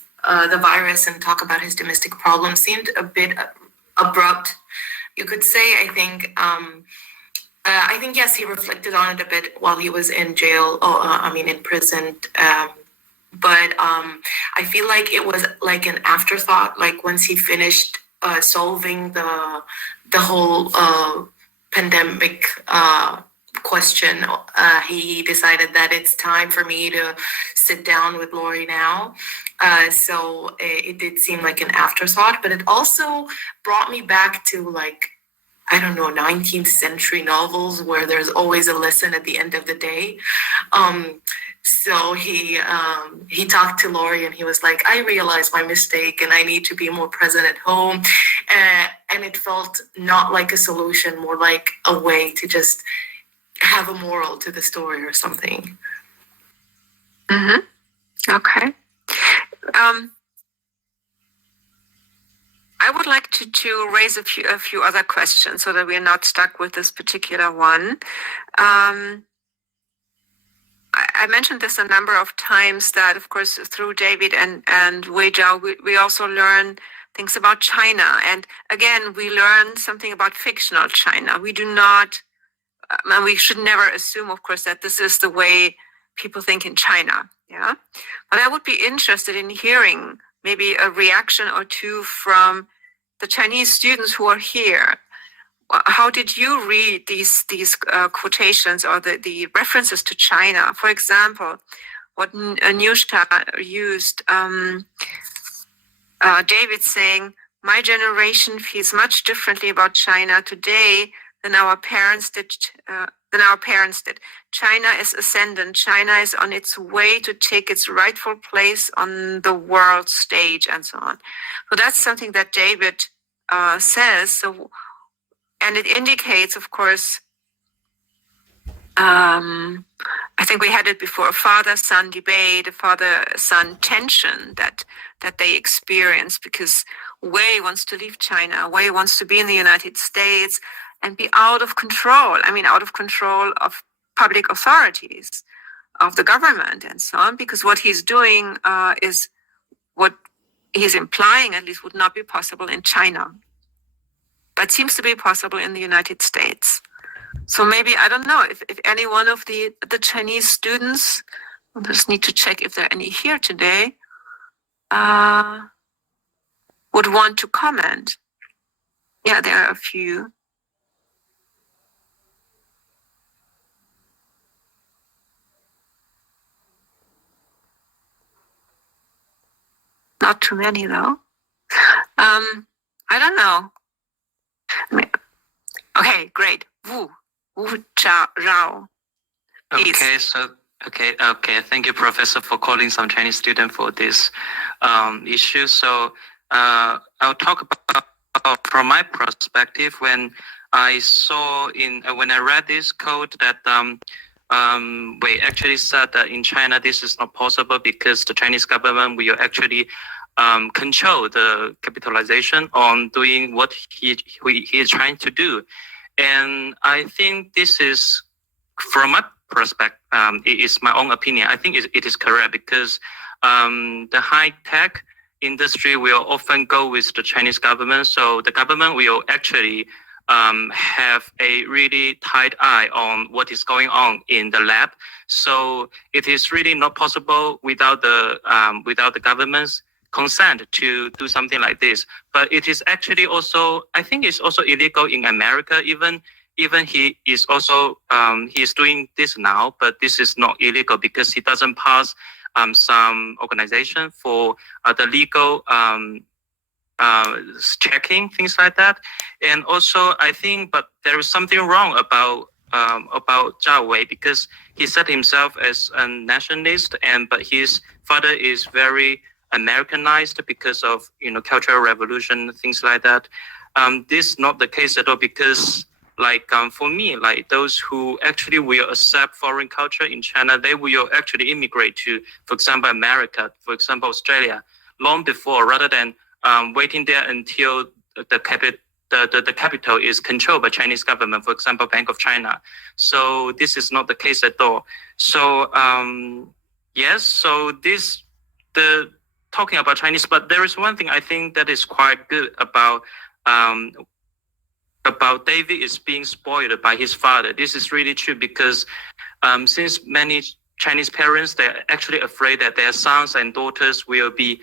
the virus and talk about his domestic problems seemed a bit abrupt, you could say. I think yes, he reflected on it a bit while he was in jail, in prison. But I feel like it was like an afterthought, like once he finished solving the whole pandemic question, he decided that it's time for me to sit down with Laurie now. So it did seem like an afterthought, but it also brought me back to like I don't know, 19th century novels where there's always a lesson at the end of the day. So he talked to Laurie and he was like, I realized my mistake and I need to be more present at home. And it felt not like a solution, more like a way to just have a moral to the story or something. Mm-hmm. Okay. I would like to raise a few other questions so that we're not stuck with this particular one. I mentioned this a number of times that, of course, through David and Wei Zhao, we also learn things about China. And again, we learn something about fictional China. We do not, and we should never assume, of course, that this is the way people think in China. Yeah. But I would be interested in hearing maybe a reaction or two from the Chinese students who are here. How did you read these quotations or the references to China? For example, what Anushka used, David saying, "My generation feels much differently about China today than our parents did. China is ascendant. China is on its way to take its rightful place on the world stage," and so on. So that's something that David says. So. And it indicates, of course, I think we had it before, a father-son debate, a father-son tension that they experience because Wei wants to leave China, Wei wants to be in the United States and be out of control. I mean, out of control of public authorities, of the government and so on, because what he's doing is what he's implying at least would not be possible in China. But seems to be possible in the United States. So maybe, I don't know, if any one of the Chinese students, I just need to check if there are any here today, would want to comment. Yeah, there are a few. Not too many though. I don't know. Okay, great. Wu Zhao. Okay. Thank you, Professor, for calling some Chinese student for this issue. So I'll talk about from my perspective when I saw when I read this code that we actually said that in China this is not possible because the Chinese government will actually control the capitalization on doing what he is trying to do. And I think this is, from my perspective, it is my own opinion. I think it is correct because the high-tech industry will often go with the Chinese government. So the government will actually have a really tight eye on what is going on in the lab. So it is really not possible without the government's consent to do something like this. But it is actually also, I think it's also illegal in America. Even he is also he is doing this now, but this is not illegal because he doesn't pass some organization for the legal checking, things like that. And also I think, but there is something wrong about Zhao Wei because he set himself as a nationalist, but his father is very Americanized because of Cultural Revolution, things like that. This is not the case at all because for me, those who actually will accept foreign culture in China, they will actually immigrate to, for example, America, for example, Australia, long before, rather than waiting there until the capital is controlled by Chinese government, for example, Bank of China. So this is not the case at all. So yes, so talking about Chinese, but there is one thing I think that is quite good about David is being spoiled by his father. This is really true because since many Chinese parents, they're actually afraid that their sons and daughters will be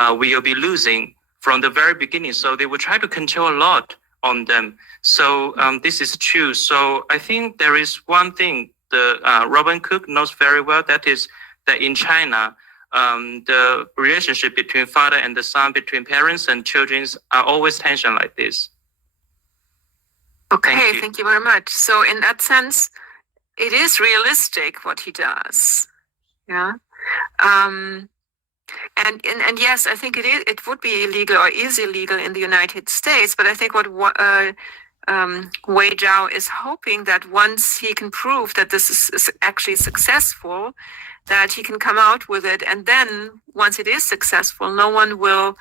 losing from the very beginning. So they will try to control a lot on them. So this is true. So I think there is one thing Robin Cook knows very well, that is that in China, the relationship between father and the son, between parents and children, are always tension like this. Okay, Thank you. thank you very much. So in that sense, it is realistic what he does. Yeah. And yes, I think it would be illegal or is illegal in the United States, but I think what Wei Zhao is hoping that once he can prove that this is actually successful, that he can come out with it, and then once it is successful, no one will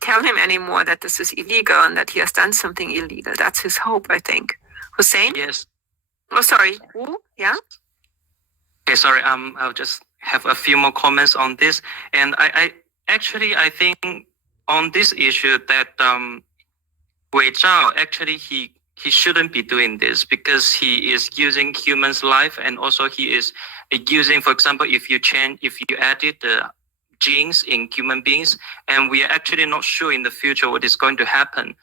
tell him anymore that this is illegal and that he has done something illegal. That's his hope, I think. Hussein? Yes. Oh, sorry. Wu? Yeah? Okay, sorry. I'll just have a few more comments on this. And I think on this issue that Wei Zhao actually he shouldn't be doing this because he is using humans' life, and also he is using, for example, if you edit the genes in human beings, and we are actually not sure in the future what is going to happen.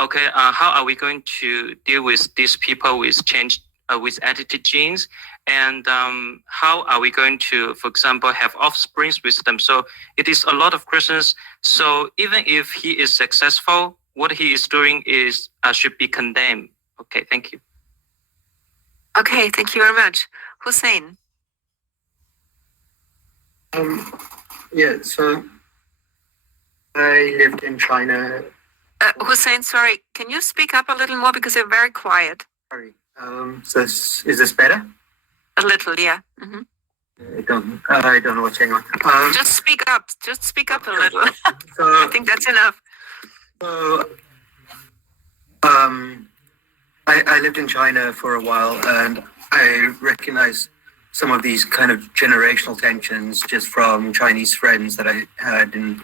Okay, how are we going to deal with these people with edited genes, and how are we going to, for example, have offsprings with them? So it is a lot of questions. So even if he is successful, what he is doing is should be condemned. Okay, thank you. Okay, thank you very much. Hussein? Yeah, so I lived in China. Hussein, sorry, can you speak up a little more because you're very quiet? Sorry. So is this better? A little, yeah. Hmm. I don't know what's going on. Just speak up. Just speak up a little. So, I think that's enough. So, I lived in China for a while, and I recognize some of these kind of generational tensions just from Chinese friends that I had and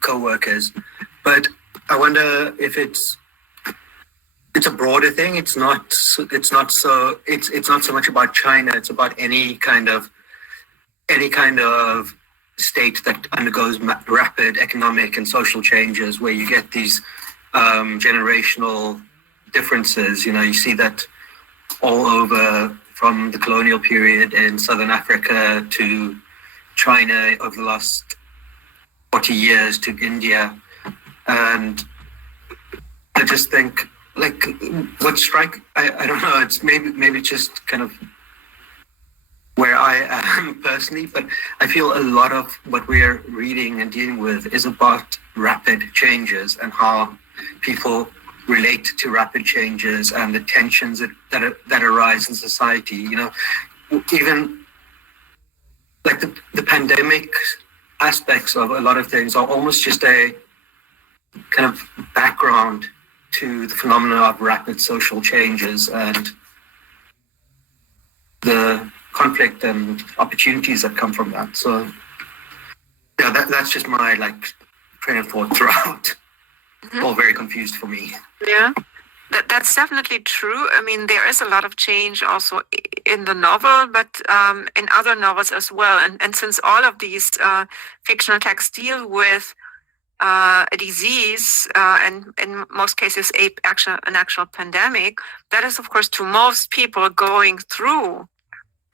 co-workers. But I wonder if it's a broader thing. It's not so much about China. It's about any kind of state that undergoes rapid economic and social changes, where you get these generational differences. You know, you see that all over, from the colonial period in Southern Africa to China over the last 40 years to India. And I just think, like, I don't know, it's maybe just kind of where I am personally, but I feel a lot of what we're reading and dealing with is about rapid changes and how people relate to rapid changes and the tensions that arise in society. You know, even like the pandemic aspects of a lot of things are almost just a kind of background to the phenomena of rapid social changes and the conflict and opportunities that come from that. So yeah, that's just my train of thought throughout. Mm-hmm. All very confused for me. Yeah, that's definitely true. I mean, there is a lot of change also in the novel, but in other novels as well. And since all of these fictional texts deal with a disease, and in most cases an actual pandemic, that is, of course, to most people going through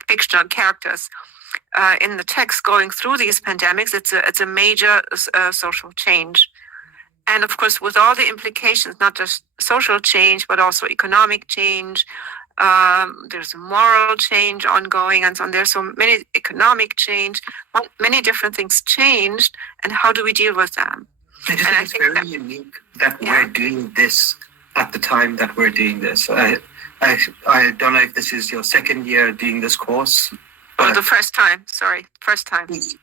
fictional characters in the text going through these pandemics, it's a major social change. And of course, with all the implications, not just social change, but also economic change, there's a moral change ongoing, and so on. There's so many economic change, many different things changed, and how do we deal with them? I just think it's very unique that we're doing this at the time that we're doing this. I don't know if this is your second year doing this course. Oh, the first time.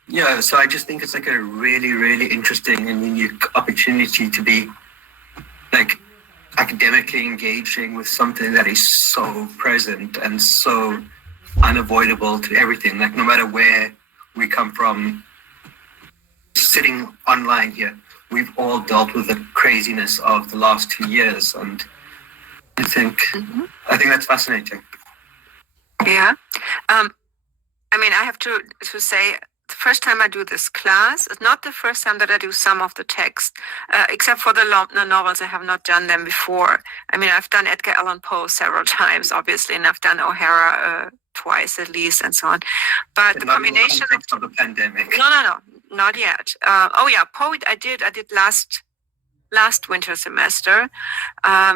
Yeah, so I just think it's like a really, really interesting and unique opportunity to be academically engaging with something that is so present and so unavoidable to everything. Like, no matter where we come from, sitting online here, we've all dealt with the craziness of the last 2 years, and I think that's fascinating. Yeah. I mean, I have to say, the first time I do this class, it's not the first time that I do some of the text, except for the novels. I have not done them before. I mean, I've done Edgar Allan Poe several times, obviously, and I've done O'Hara twice at least, and so on. But the combination of the pandemic. No, not yet. Poe I did last last winter semester.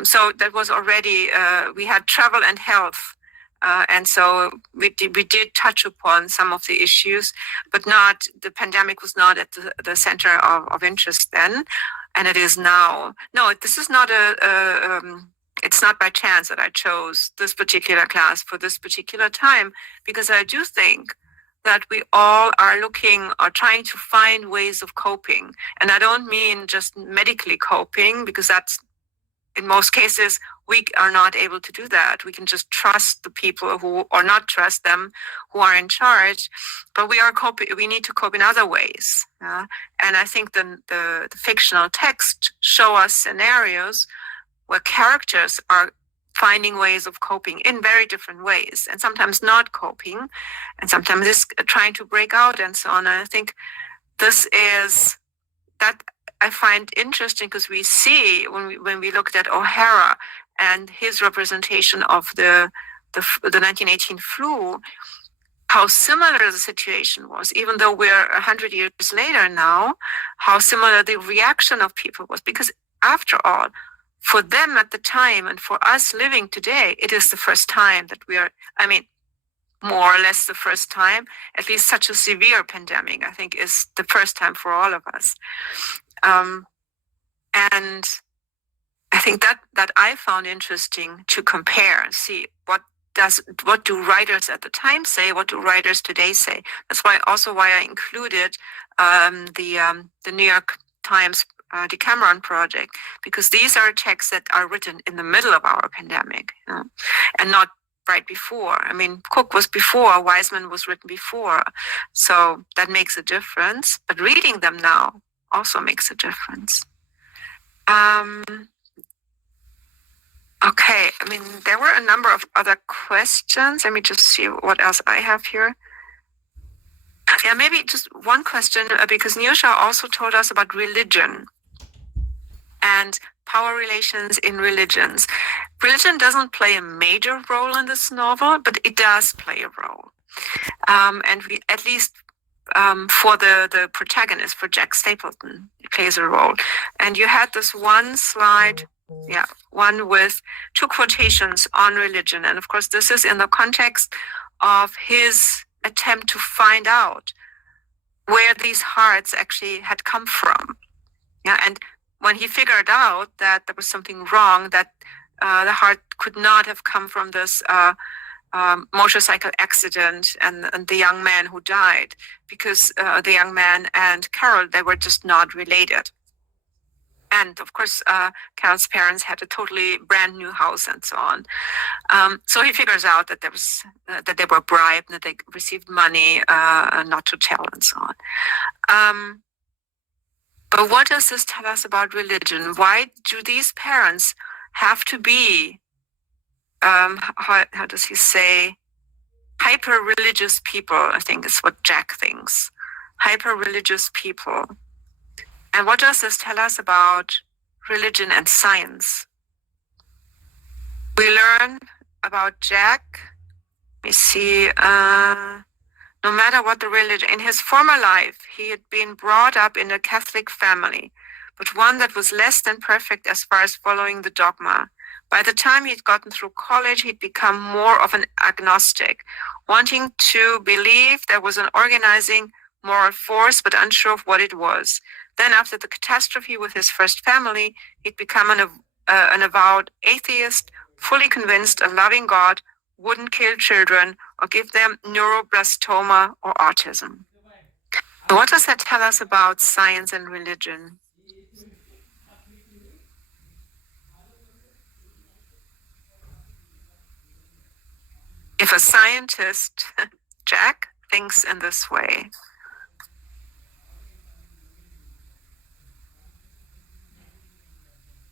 So that was already, we had travel and health. And so we did touch upon some of the issues, but the pandemic was not at the center of interest then, and it is now. No, this is not it's not by chance that I chose this particular class for this particular time, because I do think that we all are looking or trying to find ways of coping. And I don't mean just medically coping, because that's, in most cases, we are not able to do that. We can just trust the people or not trust them who are in charge, but we need to cope in other ways. And I think the fictional text show us scenarios where characters are finding ways of coping in very different ways, and sometimes not coping, and sometimes just trying to break out and so on. And I think this is that I find interesting, because we see when we looked at O'Hara and his representation of the 1918 flu, how similar the situation was, even though we're 100 years later now, how similar the reaction of people was. Because after all, for them at the time and for us living today, it is the first time that more or less the first time, at least such a severe pandemic, I think, is the first time for all of us. And I think that I found interesting to compare and see what do writers at the time say, what do writers today say. That's why I included the New York Times Decameron Project, because these are texts that are written in the middle of our pandemic, and not right before. I mean, Cook was before, Wiseman was written before, so that makes a difference. But reading them now also makes a difference. Okay, I mean, there were a number of other questions. Let me just see what else I have here. Yeah, maybe just one question, because Nyusha also told us about religion and power relations in religions. Religion doesn't play a major role in this novel, but it does play a role. And we, at least for the protagonist, for Jack Stapleton, it plays a role. And you had this one slide, one with 2 quotations on religion. And of course, this is in the context of his attempt to find out where these hearts actually had come from. Yeah, and when he figured out that there was something wrong, that the heart could not have come from this motorcycle accident and the young man who died, because the young man and Carol, they were just not related. And of course, Carol's parents had a totally brand new house and so on. So he figures out that that they were bribed, that they received money not to tell and so on. But what does this tell us about religion? Why do these parents have to be, how does he say, hyper-religious people? I think is what Jack thinks. Hyper-religious people. And what does this tell us about religion and science? We learn about Jack. Let me see. No matter what the religion, in his former life, he had been brought up in a Catholic family, but one that was less than perfect as far as following the dogma. By the time he'd gotten through college, he'd become more of an agnostic, wanting to believe there was an organizing moral force, but unsure of what it was. Then after the catastrophe with his first family, he'd become an avowed atheist, fully convinced a loving God wouldn't kill children or give them neuroblastoma or autism. So what does that tell us about science and religion? If a scientist, Jack, thinks in this way,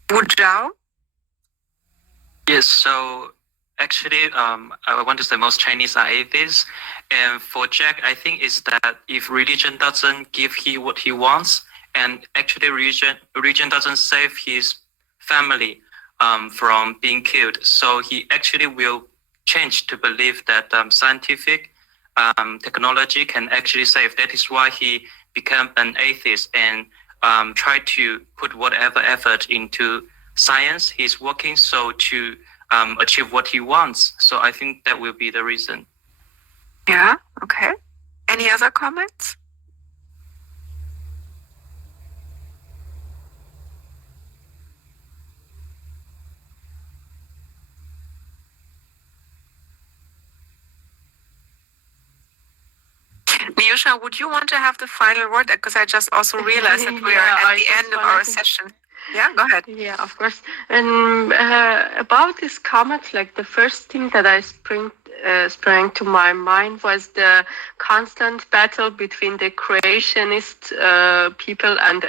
Wu Zhao? Yes, so actually, I want to say most Chinese are atheists. And for Jack, I think is that if religion doesn't give he what he wants, and actually religion doesn't save his family from being killed, so he actually will change to believe that scientific technology can actually save. That is why he became an atheist and try to put whatever effort into science he's working so to achieve what he wants. So I think that will be the reason. Yeah, okay. Any other comments? Niusha, would you want to have the final word? Because I just also realized that we are at the end of our session. Yeah, go ahead. Yeah, of course. And about this comment, like the first thing that I sprang to my mind was the constant battle between the creationist people and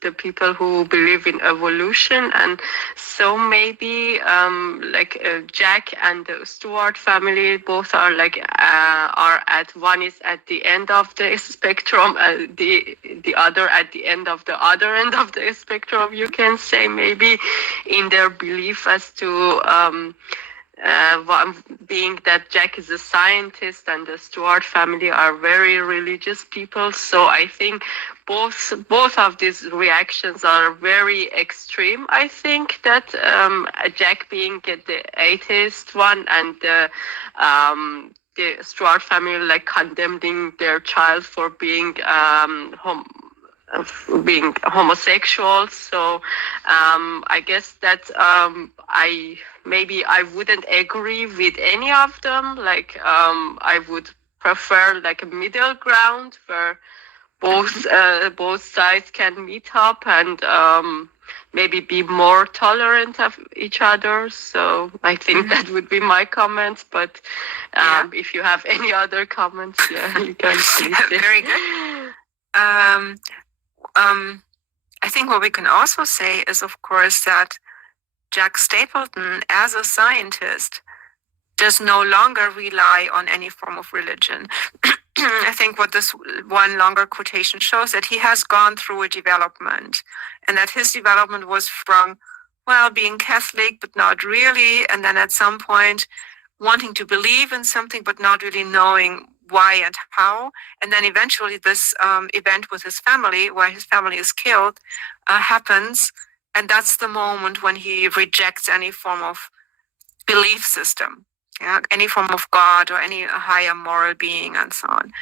the people who believe in evolution. And so maybe Jack and the Stewart family both are one is at the end of the spectrum, the other at the end of the other end of the spectrum. You can say maybe in their belief as to being that Jack is a scientist and the Stewart family are very religious people. So I think both of these reactions are very extreme. I think that Jack being the atheist one and the Stewart family like condemning their child for being homosexual. So I guess that I wouldn't agree with any of them. Like I would prefer like a middle ground where both sides can meet up and maybe be more tolerant of each other. So I think that would be my comments. But if you have any other comments, you can please. Very good. I think what we can also say is, of course, that Jack Stapleton, as a scientist, does no longer rely on any form of religion. I think what this one longer quotation shows that he has gone through a development, and that his development was from, well, being Catholic, but not really, and then at some point wanting to believe in something, but not really knowing why and how. And then eventually this event with his family, where his family is killed, happens. And that's the moment when he rejects any form of belief system, any form of God or any higher moral being and so on.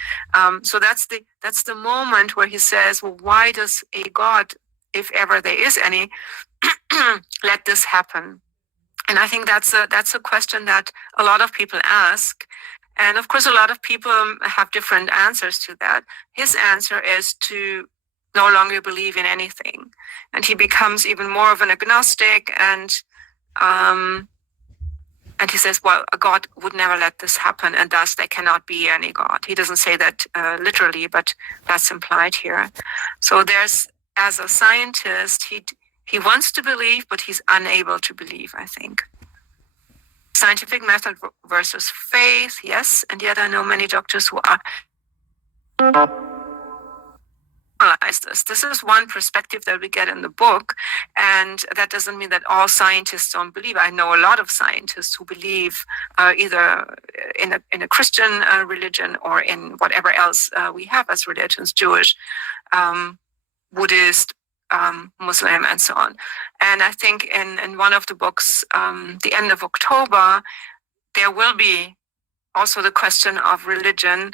So that's the moment where he says, well, why does a God, if ever there is any, let this happen? And I think that's a question that a lot of people ask. And of course, a lot of people have different answers to that. His answer is to no longer believe in anything. And he becomes even more of an agnostic, and he says, well, a God would never let this happen, and thus there cannot be any God. He doesn't say that literally, but that's implied here. So there's, as a scientist, he wants to believe, but he's unable to believe, I think. Scientific method versus faith, yes, and yet I know many doctors who are analyze this. This is one perspective that we get in the book, and that doesn't mean that all scientists don't believe. I know a lot of scientists who believe either in a Christian religion or in whatever else we have as religions, Jewish, Buddhist, Muslim, and so on. And I think in one of the books, The End of October, there will be also the question of religion,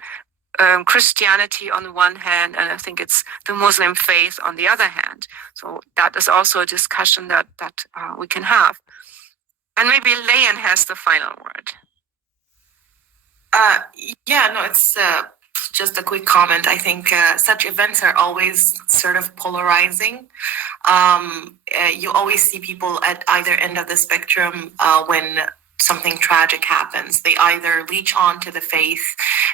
Christianity on the one hand, and I think it's the Muslim faith on the other hand. So that is also a discussion that we can have. And maybe Leyen has the final word. It's just a quick comment. I think such events are always sort of polarizing. You always see people at either end of the spectrum when something tragic happens. They either leech on to the faith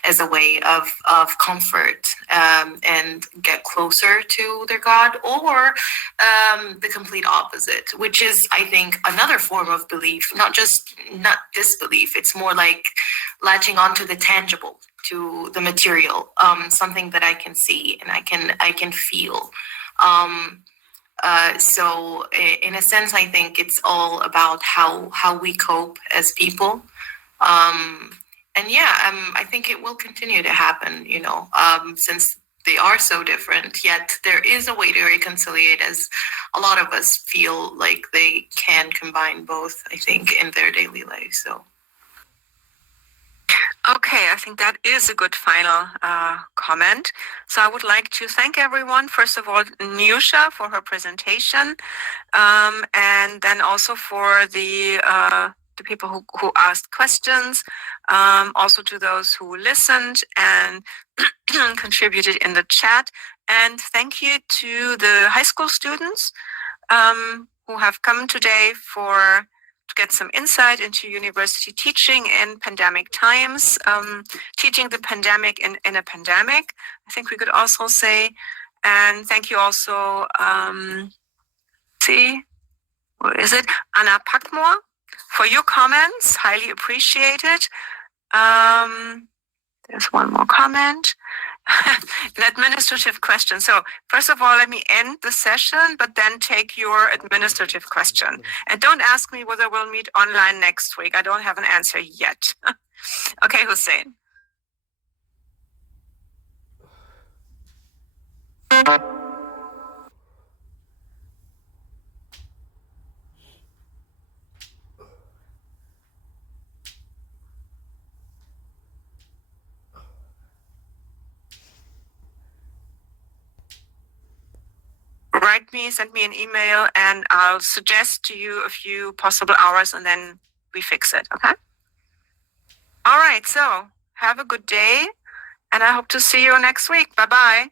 as a way of comfort and get closer to their God, or the complete opposite, which is, I think, another form of belief, not disbelief. It's more like latching onto the tangible, to the material, something that I can see and I can feel. So in a sense, I think it's all about how we cope as people. I think it will continue to happen, since they are so different, yet there is a way to reconcile it, as a lot of us feel like they can combine both, I think, in their daily life. So Okay, I think that is a good final comment. So I would like to thank everyone, first of all, Nusha for her presentation, and then also for the people who asked questions, also to those who listened and contributed in the chat. And thank you to the high school students who have come today to get some insight into university teaching in pandemic times, teaching the pandemic in a pandemic, I think we could also say. And thank you also, where is it? Anna Packmore, for your comments, highly appreciated. There's one more comment. An administrative question. So first of all, let me end the session, but then take your administrative question. And don't ask me whether we'll meet online next week. I don't have an answer yet. Okay, Hussein. Send me an email, and I'll suggest to you a few possible hours, and then we fix it, okay? All right, so have a good day, and I hope to see you next week. Bye-bye.